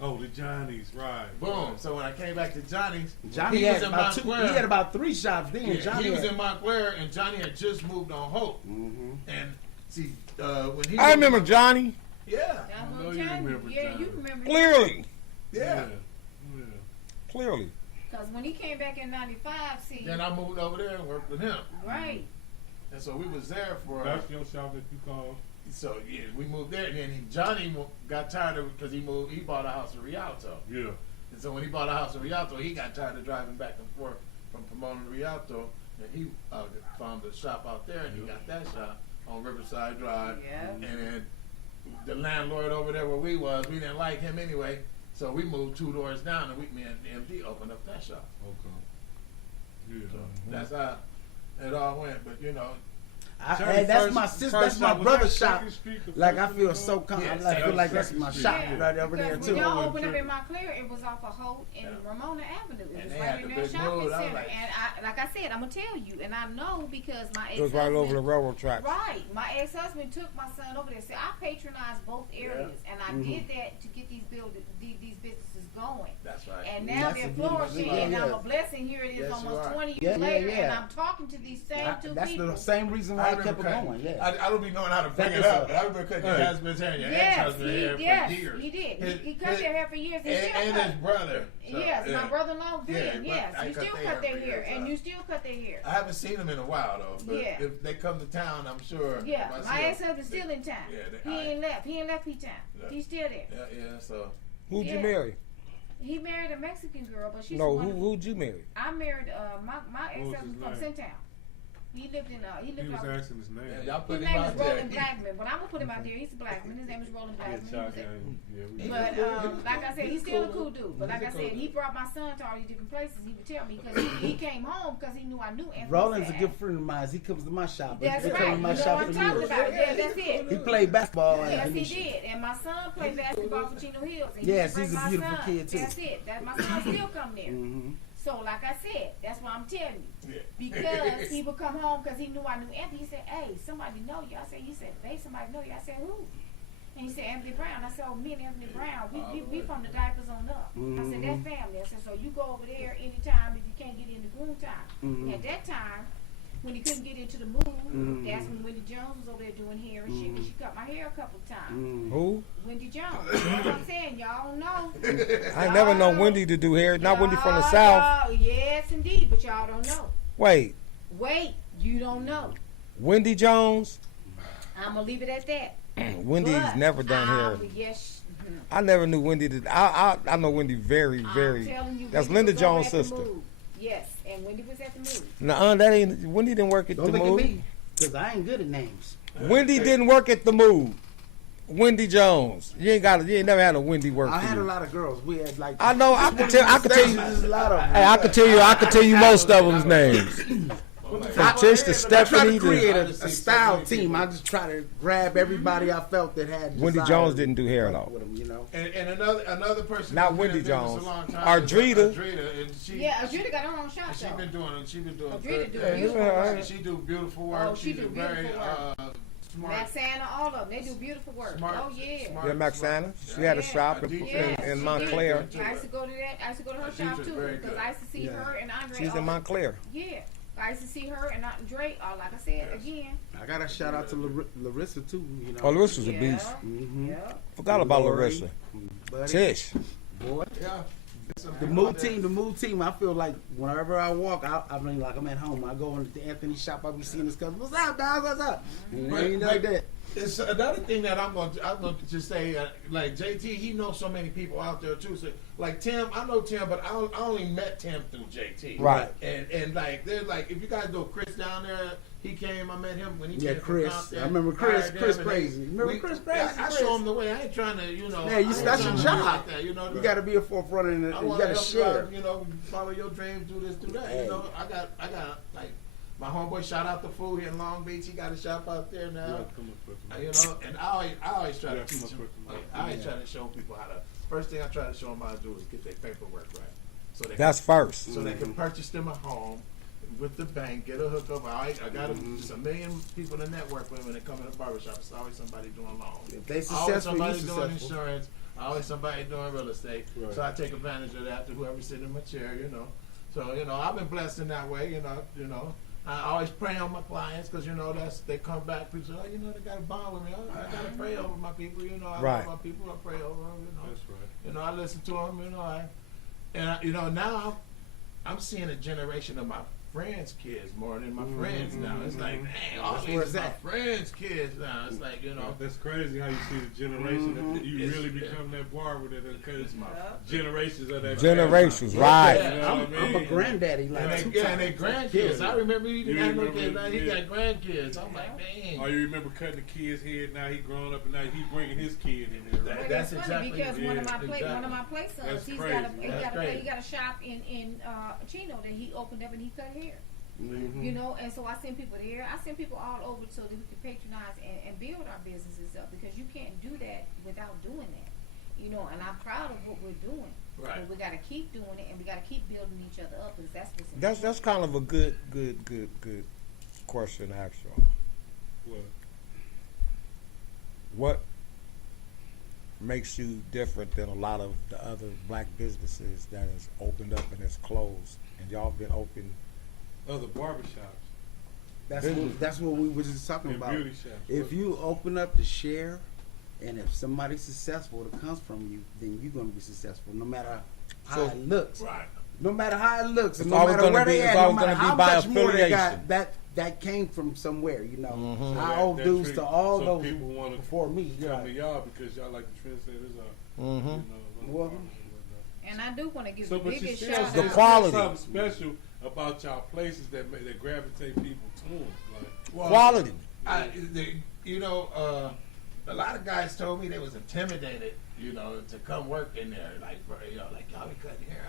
Oh, the Johnny's, right? Boom. So when I came back to Johnny's, Johnny he had was in about Montclair. he had about 3 shops then. Yeah, Johnny he was had- in Montclair, and Johnny had just moved on Hope. Mhm. And see, when he I remember Johnny Yeah, That's know what you I'm telling you. remember Yeah, John. you remember. clearly. yeah. Clearly. Because when he came back in '95, see, Then I moved over there and worked with him. right. And so we was there for. That's your shop that you call. So yeah, we moved there, and then Johnny got tired of it because he moved. He bought a house in Rialto, Yeah. and so when he bought a house in Rialto, he got tired of driving back and forth from Pomona to Rialto, and he found a shop out there, and he got that shop on Riverside Drive. Yeah. And then the landlord over there where we was, we didn't like him anyway, so we moved 2 doors down, and me and MD opened up that shop. Okay. Yeah. So that's how it all went. But you know, Shirley That's first- my sister. first That's my shop, was brother's that shop. Second Street, the Like first I one feel you so know? comfortable. Yeah, I feel like that's Second my Street. shop Yeah. right over there Because too. when y'all Over opened up there. in Montclair, it was off of Holt and Ramona Avenue. It And was they right had in the that big shopping road. I was center. like- And like I said, I'm gonna tell you, and I know because my It was right over the ex-husband. railroad tracks. Right, my ex-husband took my son over there. See, I patronize both areas, and I did that to get these these businesses going. That's right. And now That's they're the beautiful flourishing, thing. and Yeah, I'm yeah. a blessing. Here it is, Yes, you almost are. 20 years Yeah, yeah, later, yeah. and I'm talking to these same two That's people. the same reason why I kept it going. Yeah. I don't be knowing how to bring That it is up, a- but I remember cutting your Hey. husband's hair and your Yes, ex-husband's hair yes, for years. he did. His- He cut his- their hair for years. He still and cut. his brother. So, Yes, yeah. my brother-in-law Yeah, did. but Yes, I you cut still their cut their hair for hair, years, and so. you still cut their hair. I haven't seen them in a while though, but Yeah. if they come to town, I'm sure. Yeah, if I my see 'em, ex-husband's still in town. Yeah, He ain't left. He ain't left P-Town. Yeah. He's still there. Yeah, so. Who'd you Yeah. marry? He married a Mexican girl, but she's No, one. who'd you marry? I married my What was ex-husband his from name? Centown. He lived in He was out. asking his name. Yeah, y'all His put him name out is there. Roland Blackman, but I'm gonna put him out there. He's a Blackman. His name is Roland Yeah, Blackman. He Chuck, was a- we But cool. like I said, he's still a cool dude. But He's like a I cool said, he dude. brought my son to all these different places. He would tell me because he came home because he knew I knew Anthony. Roland's a Saad. good friend of mine. He comes to my shop. That's He right. come to You my know shop what I'm for talking years. about. Yeah, that's it. He played basketball. at Yes, he Venetian. did. And my son played basketball for Chino Hills. And Yes, he he's a bring my beautiful son. kid, too. That's it. That my son still come there. Mm-hmm. So like I said, that's what I'm telling you. Yeah. Because he would come home because he knew I knew Anthony. He said, "Hey, somebody know you." I said, "He said, babe, somebody know you." I said, "Who?" And he said, "Anthony Brown." I said, "Oh, me and Anthony Brown, we from the diapers on up." I said, "That's family." I said, "So you go over there anytime if you can't get in the groom time." Mhm. At that time, when he couldn't get into the move, that's when Wendy Jones was over there doing hair and shit. And she cut my hair a couple of times. Who? Wendy Jones. You know what I'm saying? Y'all don't know. I ain't never known Wendy to do hair. Not Wendy from the South. Yes, indeed, but y'all don't know. Wait, Wait, you don't know. Wendy Jones? I'm gonna leave it at that. Wendy's But never done hair. Yes. I never knew Wendy did. I know Wendy very, I'm very. telling you, That's Wendy Linda was Jones' over at the sister. Move. Yes, and Wendy was at the move. Nuh-uh, that ain't. Wendy didn't work at Don't the look Move. at me, because I ain't good at names. Wendy didn't work at the Move. Wendy Jones. You ain't never had a Wendy work I for had a you. lot of girls. We had like. I know. I could tell you. There's a lot of them. Hey, I could tell you most of them's names. From Tish to I try Stephanie to create to a style team. I just try to grab everybody I felt that had. Wendy desire Jones to didn't do hair at work all. with 'em, you know. And another person. Not who's Wendy been in business Jones. a long time Ardrita. is Ardrita, and she. Yeah, Adrita got her own shop She though. been doing Adrita good do things. beautiful Yeah. work. She do beautiful work. Oh, she She's do a very beautiful work. smart. Maxana, all of them, they do beautiful work. Smart, Oh yeah. smart. Yeah, Maxana. She had a Yeah. shop in, Yes, in she Montclair. did. I used to go to that. I used to go to her shop Adrita's too very because good. I used to see Yeah. her and Andre. She's all in the- Montclair. Yeah, I used to see her and Andre. Like I said again. I got a shout out to Larissa too. You know. Oh, Larissa's a Yeah. beast. Mm-hmm. Yeah. Forgot about Lori, Larissa. Buddy, Tish. boy. Yeah. The move team. I feel like whenever I walk, I mean, like I'm at home. I go into the Anthony shop. I be seeing this cousin. What's up, dog? What's up? And it ain't like that. It's another thing that I'm going to just say, like JT, he knows so many people out there too. So like Tim, I know Tim, but I only met Tim through JT. Right. And like they're like, if you guys know Chris down there, he came. I met him when he Yeah, came. Chris. From Compton, I remember Chris. hired Chris him, and Crazy. Remember Chris Crazy? I show him the way. I ain't trying to, you know. Yeah, I ain't that's trying your to be job. like that, you know. You got to be a forefront and I you want got to help share. you know, follow your dreams, do this, do that. Hey. You know, I got like my homeboy. Shout out to Fool here in Long Beach. He got a shop out there now. Yeah, come up with me. You know, and I always try to Yeah, teach come up them. with them. I always try to show people how to. First thing I try to show them how to do is get their paperwork right, so they That's first. so they can purchase them a home with the bank, get a hookup. I got just a million people to network with when they come in the barbershop. It's always somebody doing loans. If they Always successful, you somebody doing successful. insurance. Always somebody doing real estate. Right. So I take advantage of that to whoever's sitting in my chair, you know. So I've been blessed in that way, you know. I always pray on my clients because they come back. People say, oh, they got to bond with me. I got to pray over my people. I Right. love my people. I pray over them. That's right. I listen to them. Now I'm seeing a generation of my friends' kids more than my friends now. It's like, dang, all That's these where is it's my at. friends' kids now. It's like, That's crazy how you see the generation that you It's- really become that barber that because it's my generations of that. Generations, family. right. You know what I I'm a mean? granddaddy. Like and two they times. grandkids. I remember he didn't You have no remember kids. Now he his got grandkids. I'm like, dang. Oh, you remember cutting the kid's head? Now he grown up and now he bringing his kid in there. That- Right? that's It's funny exactly because it. one of my Yeah, one of my play sons, That's he crazy. got That's crazy. a shop in Chino that he opened up and he cut hair. You know, and so I send people there. I send people all over so that we can patronize and build our businesses up, because you can't do that without doing that. You know, and I'm proud of what we're doing. Right. But we got to keep doing it, and we got to keep building each other up, because that's what's That's kind of a good question to ask y'all. What makes you different than a lot of the other black businesses that has opened up and has closed, and y'all been open? Other barbershops That's what we were just talking and about. beauty shops. If you open up to share, and if somebody's successful that comes from you, then you're going to be successful, no matter how So- it looks. Right. No matter how it looks, It's no always matter gonna where be- they it's at, no always matter gonna be how by much more they got, affiliation. that came from somewhere, you know. Mhm. I that- owe that dues trick- to all so those people wanna before me. Come Yeah. to y'all because y'all like the trendsetters are. Mm-hmm. You know, Well, And I do want to give so, the but you biggest still shout The out. quality. something special about y'all places that that gravitate people to them. Like, Well, Quality. You know, a lot of guys told me they was intimidated, you know, to come work in there. Like, you know, like, y'all be cutting hair.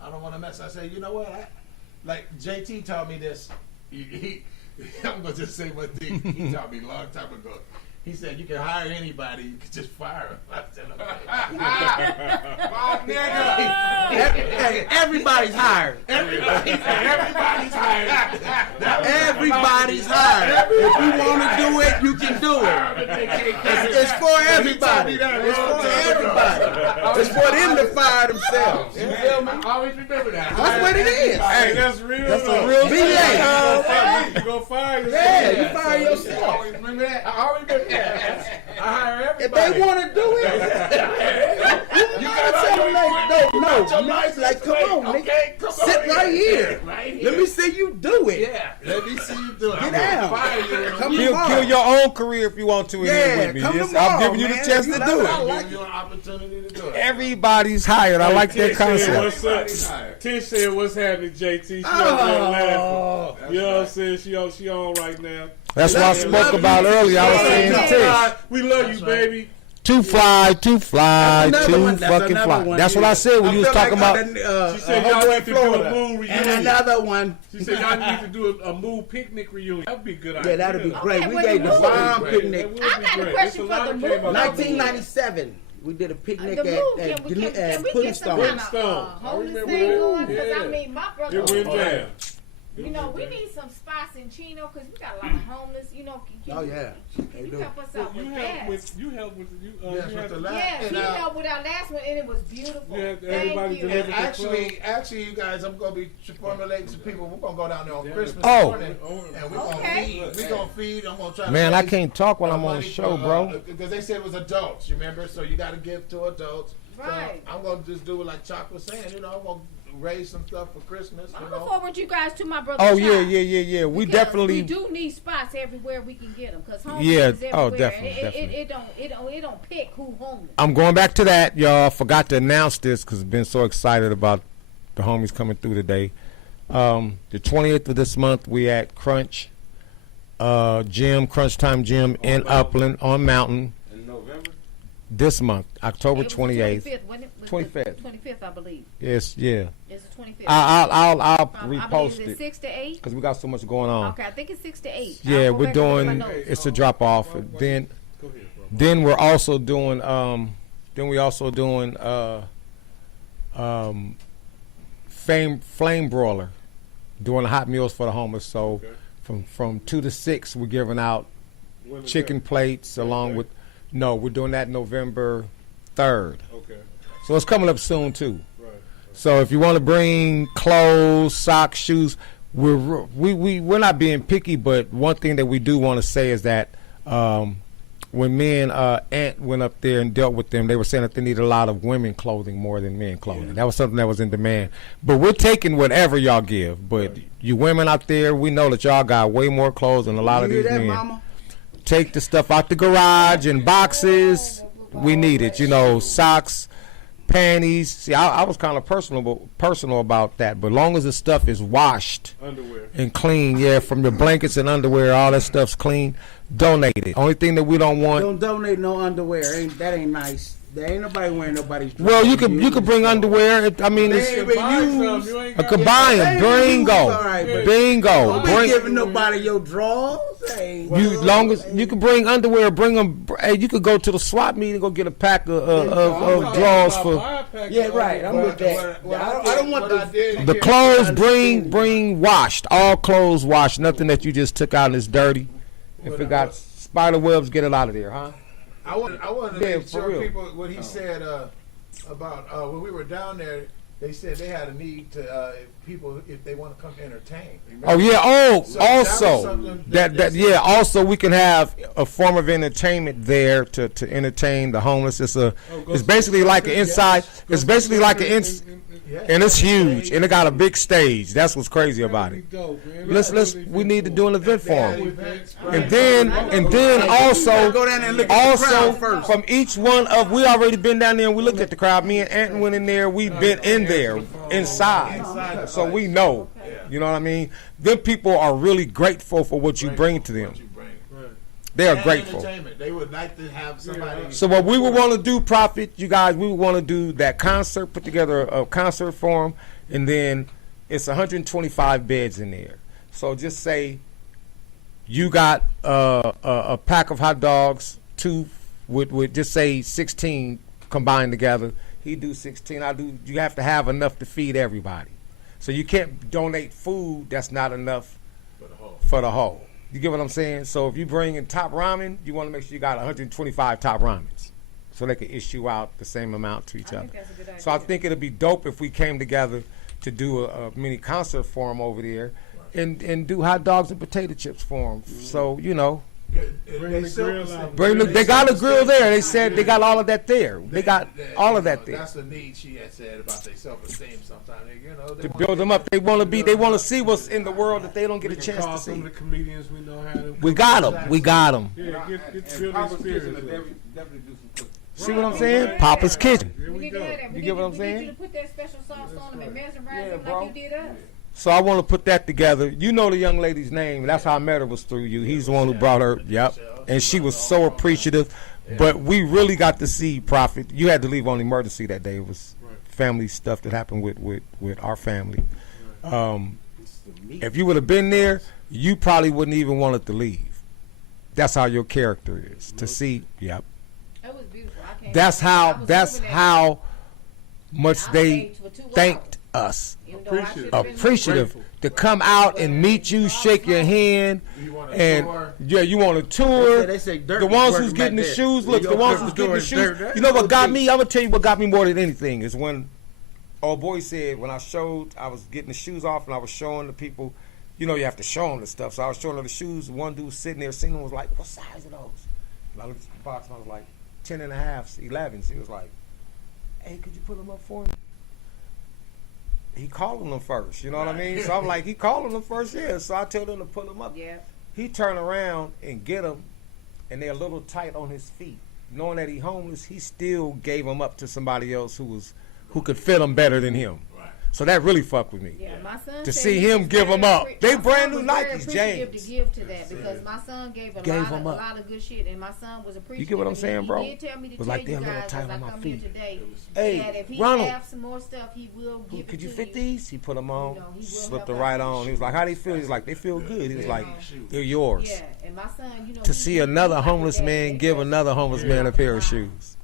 I don't want to mess. I say, you know what? Like JT taught me this. I'm gonna just say one thing. He taught me a long time ago. He said you can hire anybody, you can just fire him. I said, okay. My nigga. Hey, everybody's hired. Everybody's hired. Everybody's hired. If you want to do it, you can do it. It's for everybody. It's for everybody. It's for them to fire themselves. You feel me? I always remember that. That's what it is. hey, that's real. That's though. a real BA. You gonna fire yourself? Yeah, you fire I yourself. always remember that. I always remember that. I hire If everybody. they want to do it, you gotta tell them like, come on, nigga. Okay, come Sit on right here. Right here. Let me see you do it. Yeah, let me see you do it. Get I'm down. gonna fire you. Come Kill tomorrow. your own career if you want to. in here Yeah, with me. come Yes, tomorrow, I'm giving you the man. chance You to know do what it. I I'm like giving you an opportunity to do it. Everybody's hired. I like that Tish said, concept. what's Everybody's up? hired. Tish said, what's happening, JT? She Oh. up there laughing. That's You know what I'm right. saying? She on right now. That's what I spoke about earlier. I was saying to Tish. We love That's you, right. baby. Too fly, too fly, That's too another one. That's fucking another fly. one, That's what yeah. I said when you was feel talking like about. She said Homeboy y'all need to do a Florida. moon And reunion. another one. She said y'all need to do a moon picnic reunion. That'd be a good idea. Yeah, that'd be great. Okay, We well, gave the the bomb movie- picnic. That would I be got a great. question It's for lot the of movie. came out. 1997. We did a picnic The move, at can we get Pudding some Stone. kind of Stone. homeless I thing remember going? that. Because I Yeah. mean, my brother. It went down. You know, we need some spots in Chino because we got a lot of homeless. You know, Oh, yeah. Can They you do. help us So out you with helped that? with you Yes, with the last. Yeah, and, he helped with our last one, and it was beautiful. Yeah, Thank everybody you. delivered. And actually, you guys, I'm gonna be formulating some people. We're gonna go down there on Yeah. Christmas Oh. morning, and we're Okay. gonna feed. We're gonna feed. I'm gonna try. to Man, I raise, can't talk while I'm on money the show, for, bro. Because they said it was adults. You remember? So you got to give to adults. Right. So I'm gonna just do it like Chuck was saying. You know, I'm gonna raise some stuff for Christmas. I'm You gonna know. forward you guys to my brother. Oh yeah. We Because definitely. we do need spots everywhere we can get them because homeless Yeah, is oh, everywhere. definitely, And definitely. It don't pick who homeless. I'm going back to that, y'all. Forgot to announce this because I've been so excited about the homies coming through today. The 20th of this month, we at Crunch Time Gym in Upland on Mountain. In November. This month, October It was the 28th. 25th, wasn't it? Was 25th. the 25th, I believe. Yes, yeah. It's the 25th. I'll I repost believe it's it 6 to 8. because we got so much going on. Okay, I think it's 6 to 8. Yeah, I'll go we're back and look at my doing. notes. It's a drop off. Then Go ahead, bro. Then we're also doing flame broiler, doing hot meals for the homeless. So Okay. from 2 to 6, we're giving out When is chicken that? plates along with. No, we're doing that November 3rd. Okay. So it's coming up soon too. Right. So if you want to bring clothes, socks, shoes, we're not being picky, but one thing that we do want to say is that when me and Aunt went up there and dealt with them, they were saying that they need a lot of women clothing more than men clothing. That was something that was in demand. But we're taking whatever y'all give. But you women out there, we know that y'all got way more clothes than a lot of You hear these that, men. mama? Take the stuff out the garage in boxes. We need it. You know, socks, panties. See, I was kind of personal about that. But long as the stuff is washed Underwear. and clean, yeah, from your blankets and underwear, all that stuff's clean. Donate it. Only thing that we don't want. Don't donate no underwear. That ain't nice. There ain't nobody wearing nobody's drawers. Well, you could bring underwear. I mean, They it's, ain't been used. a combine. Bingo, Alright, bingo. Don't be giving nobody your drawers. Hey, You long as you can bring underwear, bring them. Hey, you could go to the swap meet and go get a pack of drawers for yeah, right. I'm with that. I don't want the clothes. Bring washed. All clothes washed. Nothing that you just took out and it's dirty. If it got spider webs, get it out of there, huh? I wanted to Yeah, make for sure real. people what he said about when we were down there. They said they had a need to people if they want to come entertain. Remember? Oh yeah. Oh, So that was also something that yeah. Also, we can have a form of entertainment there to entertain the homeless. It's basically like an inside. It's basically like an Yeah. and it's huge and it got a big stage. That's what's crazy about it. We need to do an event for them. And then also go down there and look at the crowd first. from each one of we already been down there and we looked at the crowd. Me and Anton went in there. We've been in there inside, so we know. You know what I mean? Them people are really grateful for what you bring to them. They are And grateful. entertainment. They would like to have somebody. So what we would want to do, Prophet, you guys, we would want to do that concert, put together a concert for them, and then it's 125 beds in there. So just say you got a pack of hot dogs, two with just say 16 combined together. He do 16, I do. You have to have enough to feed everybody. So you can't donate food that's not enough for the whole. You get what I'm saying? So if you bring in top ramen, you want to make sure you got 125 top ramens, so they can issue out the same amount to each other. That's a good idea. So I think it'd be dope if we came together to do a mini concert for them over there, and do hot dogs and potato chips for them. So you know, Bring the grill out. they got a grill there. They said they got all of that there. They got all of that there. That's the need she had said about their self-esteem. Sometimes they To want build them up, they want to see what's in the world that they don't get a We can chance call to some see. of the comedians we know how to. We got them. Yeah, get the And real Papa's Kitchen experience. will with it. definitely do some cooking. See what I'm saying? Papa's Kitchen. Here We we need to go. have that. You get what I'm We saying? need you to put that special sauce on them and mesmerize Yeah, them bro. like you did us. So I want to put that together. You know the young lady's name. That's how I met her, was through you. He's the one who brought her. Yep. And she was so appreciative. But we really got to see Prophet. You had to leave on emergency that day. It was family stuff that happened with our family. If you would have been there, you probably wouldn't even want it to leave. That's how your character is. To see, yep. It was beautiful. I can't. That's I was how over there. much I they stayed for 2 hours, thanked us. even though I Appreciative. should've been Appreciative Grateful. to come out and meet you, shake your hand, You want a and tour? yeah, you want a tour. They say dirt The was ones working who's getting the back there. shoes, look, Your the ones purpose who's getting the store is shoes. dirt. You know what got Okay. me? I'm gonna tell you what got me more than anything is when old boy said when I was getting the shoes off and I was showing the people. You know, you have to show them the stuff. So I was showing them the shoes. One dude sitting there, seen them, was like, "What size are those?" And I looked at the box and I was like, 10 and a half, 11s. He was like, "Hey, could you put them up for me?" He calling them first. You know what I mean? So I'm like, he calling them first, yeah. So I tell them to pull them up. Yeah. He turn around and get them, and they're a little tight on his feet. Knowing that he homeless, he still gave them up to somebody else who could fit them better than him. So that really fucked with me. Yeah, my son To said see he him was give very 'em up. appre- They my brand son new was very Nikes, appreciative James. to give to that because my son gave a Gave lot 'em of up. good shit, and my son was appreciative. get what I'm and saying, bro? He did tell me to Was tell like, you "Damn, little guys tight as I on my come here feet." today Hey, that if he Ronald. have some more stuff, he will give Could it you to fit these? He put them on, You know, he will slipped help the out. right on. He was like, "How do you feel?" He was like, "They feel good." He was like, "They're yours." Yeah, and my son, you know, To he- see he another like homeless that. man They give just- another homeless man a pair of shoes.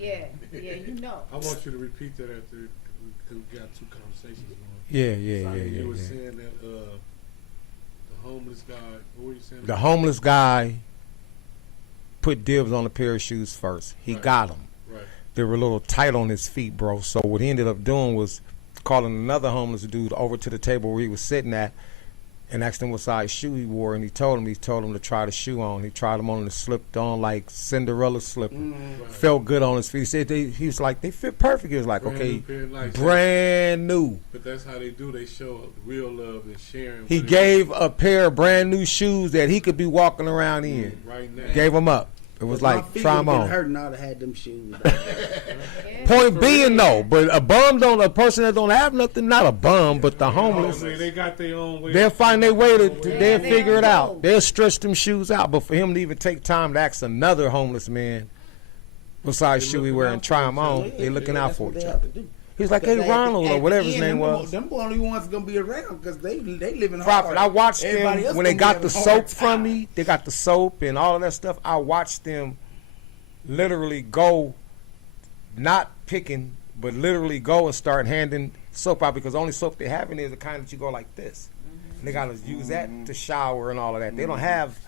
Yeah, you know. I want you to repeat that after because we got two conversations going. Yeah. You were saying that the homeless guy. What were you saying? The homeless guy put dibs on a pair of shoes first. He Right. got them. Right. They were a little tight on his feet, bro. So what he ended up doing was calling another homeless dude over to the table where he was sitting at and asked him what size shoe he wore. And he told him to try the shoe on. He tried them on and it slipped on like Cinderella slipper. Right. Felt good on his feet. He said he was like, they fit perfect. He was like, Brand okay, new pair of Nikes. brand new. But that's how they do. They show real love and sharing. He what it gave a pair of brand new shoes that he could be walking around in. is right now. Gave them up. It was My like, feet try would've them been on. hurting. I'd have had them shoes. Yeah. Point being, no, but a person that don't have nothing, not a bum, but the homeless, They got their own way. they'll find their way to they'll they figure it know. out. They'll stretch them shoes out. But for him to even take time to ask another homeless man what size shoe we wear and try them on. They looking out for each other. He's like, hey, Ronald, or whatever his name was. Them the only ones gonna be around because they living Prophet, hard. I watched Everybody them else when they gonna got be the having a hard soap from me. They got the soap and all of that stuff. I watched them literally go, not picking, but literally go and start handing soap out because the only soap they have in there is the kind that you go like this. And they got to use that to shower and all of that. They don't have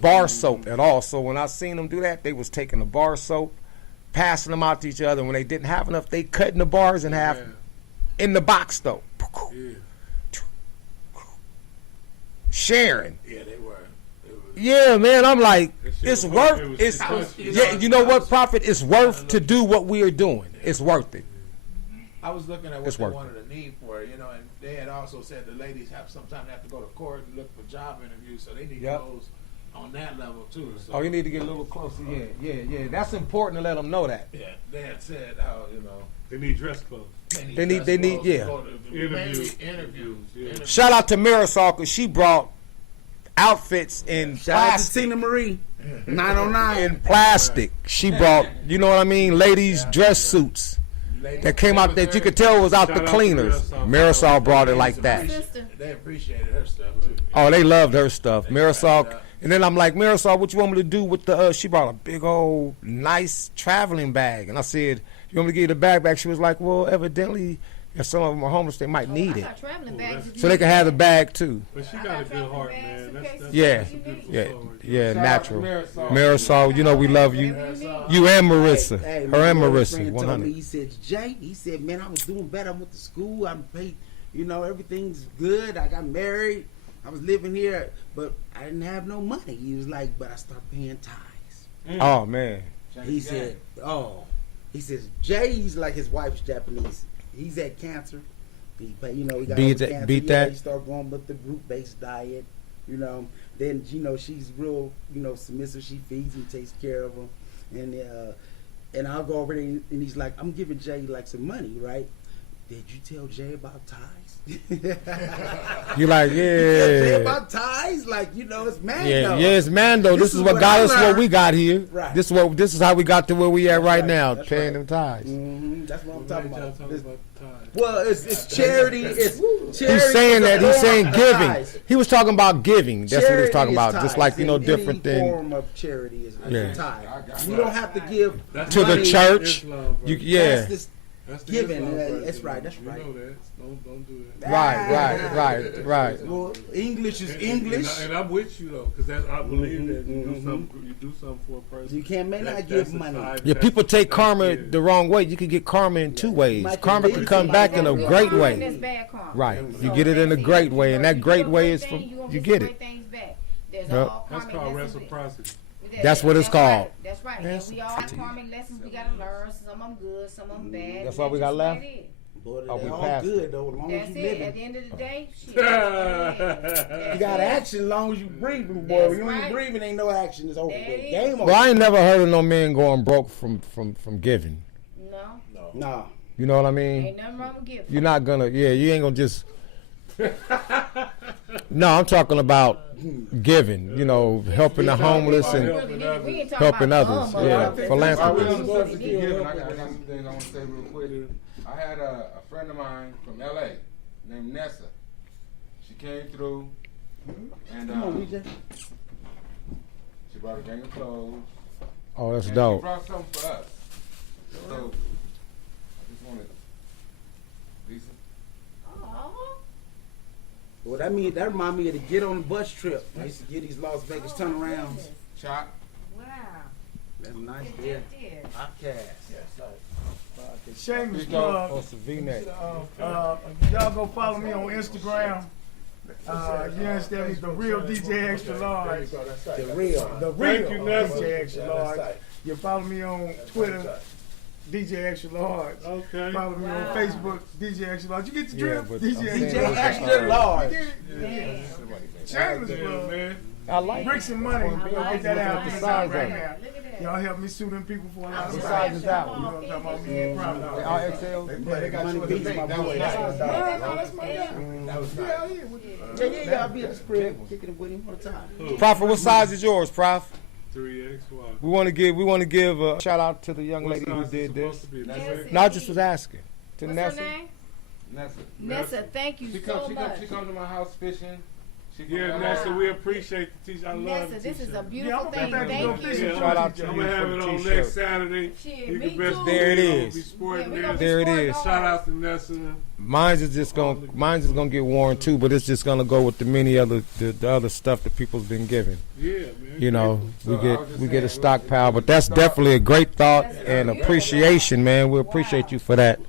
bar soap at all. So when I seen them do that, they was taking the bar soap, passing them out to each other. When they didn't have enough, they cutting the bars in half in the box though. Sharing. Yeah, they were. Yeah, man, I'm like, it's was worth fun. it's It yeah, you know what, Prophet? It's worth to do what we are doing. It's worth it. I was looking at what It's they worth wanted a need for, you know, and they had also said the ladies sometimes have to go to court and look for job interviews, so they need Yep. those on that level too. So, Oh, you need to get a little closer. Yeah. That's important to let them know that. yeah, they had said how They need dress clothes. They need- yeah. Interviews. Yeah. Shout out to Marisol because she brought outfits in Shout out to plastic. Tina Marie, 909. In plastic. She brought, you know what I mean, ladies' dress suits that came out that you could tell was out the Shout out to cleaners. Marisol. Marisol brought it like that. Sister. They appreciated her stuff too. Oh, they loved her stuff. Marisol. And then I'm like, Marisol, what you want me to do with the, she brought a big old nice traveling bag. And I said, you want me to give you the bag back? She was like, well, evidently, if some of them are homeless, they might need I it. got traveling bags if you So they can have the bag too. But she got a good heart, man. That's Yeah. that's a beautiful Yeah, soul right yeah, there. natural. Marisol. Marisol, you know we love you. You and Marissa. Hey, Her my and brother Marissa, friend told me, 100. he said, Jay, he said, man, I was doing better. I went to school. I paid, everything's good. I got married. I was living here, but I didn't have no money. He was like, but I started paying tithes. Oh, man. He said, he says, Jay's like his wife's Japanese. He's had cancer. He pay, he got Beat over that- cancer. beat Yeah, that. He started going with the group-based diet. Then she's real, submissive. She feeds him, takes care of him, and I'll go over there and he's like, I'm giving Jay like some money, right? Did you tell Jay about tithes? You like, Jay yeah. about tithes, like it's man. Yeah, it's Mando. This is what got I us what learned. we got here. Right. This is how we got to where we at right now, That's paying right. them tithes. That's what I'm What talking made y'all about. talk This- about the tithe? Well, it's charity. It's charity. He's saying is a that. He's form saying of giving. tithes. He was talking about giving. That's what he was Charity talking is about. Just tithes, like, and different any than form of charity is Yeah. a tithe. You don't have to give That's to the money. church. Islam, bro. You, yeah. That's just That's the giving. Islam version. That's right. That's You right. know that. Don't do that. Right. Well, English is And- English. And I'm with you though, because I believe that you do something for a person. You can't may not That's give a money. tithe. Yeah, That's- people take that's karma it. the wrong way. You could get karma in two ways. Might Karma be can good come back in a There's great karma and way. there's bad karma. Right. You So get it in a that's great way, and that You do great a way good is thing, from you gonna you some get great it. things back. There's Yep. all That's karmic called lessons. reciprocity. That's what it's called. That's right. Yes. And we all have karmic lessons we gotta learn. Some of them good, some of them bad. That's all we got just left? what it is. Boy, Oh, we they all passed good though, as long as That's you it. At living. the end of the day, shit. You got action as long as you breathing, boy. That's When you right. ain't breathing, ain't no action. It's over. There with. it Game is. over. Well, I ain't never heard of no man going broke from giving. No, Nah. You know what I mean? ain't nothing wrong with giving. You're not gonna, you ain't gonna just. No, I'm talking about giving. Helping the homeless and We ain't talking helping about others. the Yeah, homeless. philanthropy. On the subject of giving, I got some things I want to say real quick. I had a friend of mine from LA named Nessa. She came through and Come on, DJ. she brought a gang of clothes. Oh, that's And she dope. brought something for us. So I just wanted Lisa. Aw. Well, that remind me of the get on the bus trip. I used to get these Las Vegas turnarounds. Chop. Wow. That's nice, It yeah. just did. Shameless Oh, plug. it's a V-neck. Y'all go follow me on Instagram. You understand me? The real DJ Extra Large. The real. The real Thank you, Nessa. DJ Extra Large. You follow me on Twitter, DJ Extra Large. Okay. Follow me on Facebook, DJ Extra Large. You get the Yeah, drill? but DJ I'm Extra saying- Large. Extra large. Man. Shameless Yeah, plug. man. I like Bricks and money. I Get like that looking out at the right size of now. it. Look at that. Y'all help me sue them people for a lot of What money. size is that You one? know what I'm talking about? Me and Prime Dog. They all XL? They got Money you in beats the my bait. That boy. was That's nice. my dog. That's my dog. That was Yeah, nice. yeah. Yeah, y'all be at the spread, kicking it with him all the time. Prof, what size is yours, Prof? 3XY. We want to give a shout out to the young What lady who size is did this. supposed to be? Yes, No, I just was asking. To What's Nessa. her name? Nessa. Nessa, thank you She so come much. to my house fishing. She come Yeah, down Nessa, there. we appreciate the t-shirt. I love Nessa, the this is a t-shirt. beautiful I'm thing. gonna Thank go you. fishing. Shout out to I'm you gonna have for it the on t-shirt. next Saturday. Shit, You me can best too. There it believe I'm is. Be sporting Yeah, we this. gonna There it be is. sporting Shout on. out to Nessa. Mine's is just gonna get worn too, but it's just gonna go with the many other the other stuff that people's been giving. Yeah, man. You know, So we I was just get a saying, stockpile, but that's definitely a great thought That's and beautiful. appreciation, man. We appreciate Wow. you for that.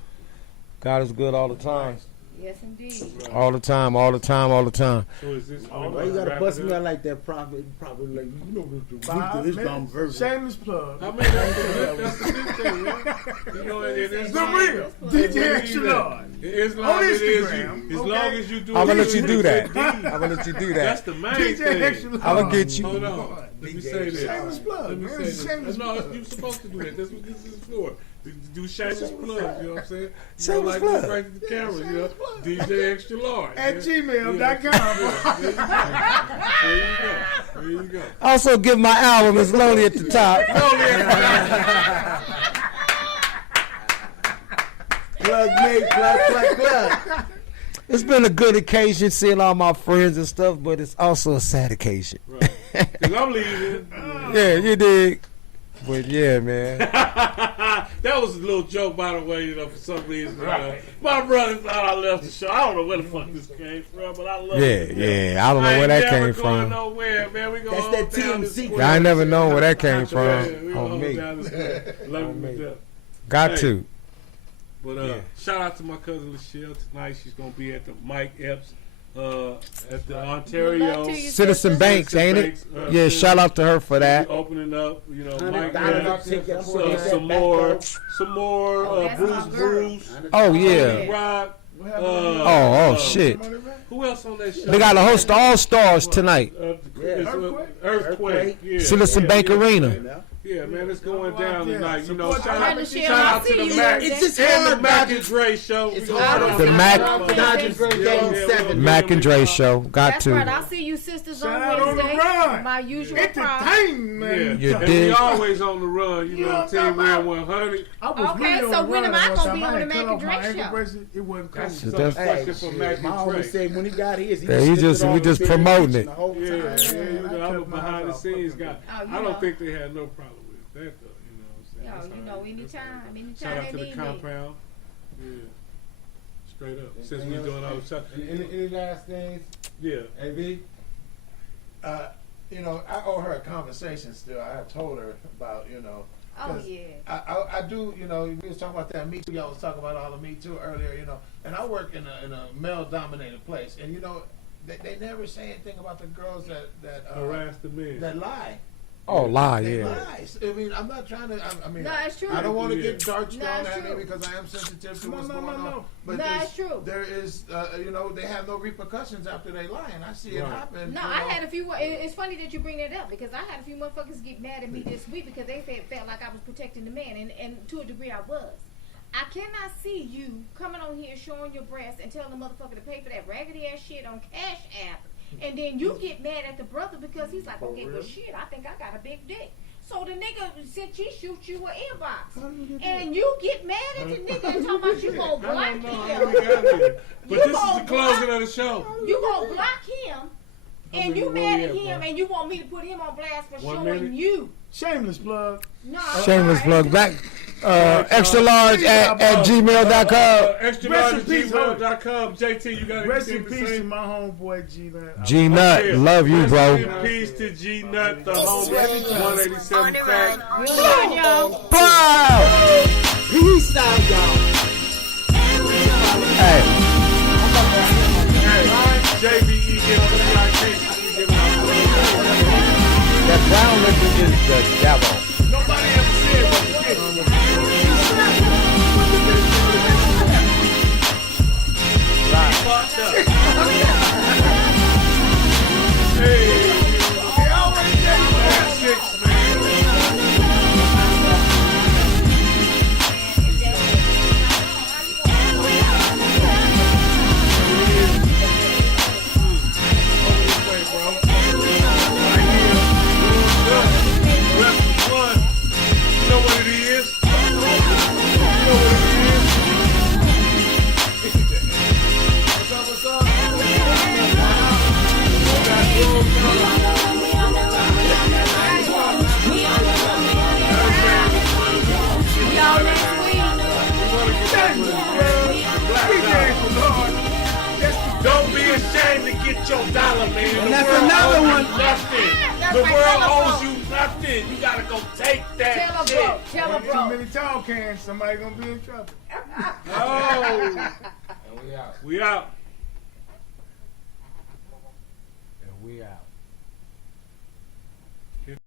God is good all the time, Yes, indeed. all the time, all the time, all the time. So is this? Why you gotta bust me out like that, Prophet? Probably like you know the 5 this minutes. dumb version. Shameless plug. I mean, that's the big thing, man. You know, and it's The real DJ Extra Large. As long On as it is Instagram, you, as okay? long as you do, I'm gonna it, let you it's do a that. good deed. I'm gonna let you do That's that. the main DJ thing. Extra Large. I'm gonna get you. Hold on. Let me say this. Shameless plug. Let me man. say It's this. shameless No, plug. you're supposed to do that. That's what this is for. Do shameless plugs, you know what I'm saying? Shameless like plug. this right to the camera, you know. DJ Extra Large. At yeah. gmail.com. There you go. There you go. Also, give my album is lonely at the top. Plug me, plug. It's been a good occasion seeing all my friends and stuff, but it's also a sad occasion. Right. Because I'm leaving. Yeah, you dig. But yeah, man. That was a little joke, by the way, you know, for some reason. My brother thought I left the show. I don't know where the fuck this came from, but I love it. Yeah. I don't know where that came Going from. nowhere, man. We That's going that down this TMZ. square. I ain't never known where that came Yeah, from we on going me. down this square. Love On you me. to death. Got Hey. to. But shout out to my cousin Lachelle tonight. She's gonna be at the Mike Epps at the Good luck Ontario to you, Citizen sisters. Banks, ain't it? Yeah, shout out to her for that. Opening up, you know, Mike $100 Epps. ticket. I'm So, gonna get that some back, more though. That's Bruce my girl. Bruce. Oh yeah. Rock. Oh shit. Who else on that show? They got a host of all stars tonight. Earthquake. Yeah. Citizen Bank Arena. Yeah, man, it's going down tonight. You know, Support shout Brother out Shell, shout I out to see the you Mac Wednesday. It's just and the hard, Mac Dr. and Dre show. It's We hard going on The down Mac- there. Dodgers Game Yeah, 7. Mac and Dre show. Got That's right. to. I'll see you sisters Shout on out on the Wednesday. run. My usual crowd. Entertainment. You and we dig? always on the run, you know, Yeah, Team I'm Wear 100. I was Okay, really on so the when run am I one gonna time. be I on had the Mac cut and off Dre my ankle show? bracelet. It wasn't That's crazy. some that's- question for Mac My and always Dre. say when he got his, Yeah, he just- we just promoting it. The whole Yeah, time. you know, I I'm a cut my behind the house scenes off. guy. Oh, you I know. don't think they had no problem with that, though. You know what I'm saying? No, That's you all know, right. That's all right. anytime Shout out they to the need me. compound. Yeah. Straight up. Since Anything we else? doing all the shot. Any last things? Yeah. AB? You know, I owe her a conversation still. I had told her about, you know, Oh 'cause yeah. I do, you know, we was talking about that Me Too. Y'all was talking about all the Me Too earlier, you know, and I work in a male-dominated place, and you know, they never say anything about the girls that Harass the men. that lie. Oh, lie, They yeah. lie. I mean, I'm not trying to. I mean, No, it's true. I don't want to Yeah. get darts No, thrown it's at me true. because I am sensitive to No, what's no, going no, on. no. But No, there's- it's true. There is, you know, they have no repercussions after they lie, and I see it Right. happen. No, you I know. had a few. It's funny that you bring that up because I had a few motherfuckers get mad at me this week because they felt like I was protecting the man, and to a degree I was. I cannot see you coming on here showing your breasts and telling the motherfucker to pay for that raggedy ass shit on Cash App, and then you get mad at the brother because he's like, okay, well shit, I think I got a big dick. So the nigga since he shoots you an inbox, and you get mad at the nigga and talking about you gonna block I don't know how we him. got here. But You this is gonna the closing block- of the show. You gonna block him, and many you more mad we at have, him, bro? and you want me to put him on blast for 1 showing minute? you. Shameless plug. No, Shameless all plug. right. Back. Extra large at gmail.com. Extra Rest large in peace, gmail.com. JT, you got Rest in anything to peace say? to my homeboy G Nut. G Nut, love you, Rest bro. in peace to G Nut, the homie. 187 On the fact. run. Real done, y'all. Wow. Peace out, y'all. Hey, Hey, JBE giving us giving that brown liquor is the devil. Nobody ever said what you did. Fucked up. Hey, that's 6, man. Don't be ashamed to get your dollar, man. And The that's world another owes one. you nothing. That's The right, world tell 'em, owes bro. you nothing. You gotta go take that Tell her, shit. bro. Tell her, Too bro. many tall cans, somebody gonna be in trouble. Oh, And we out. we out. And we out.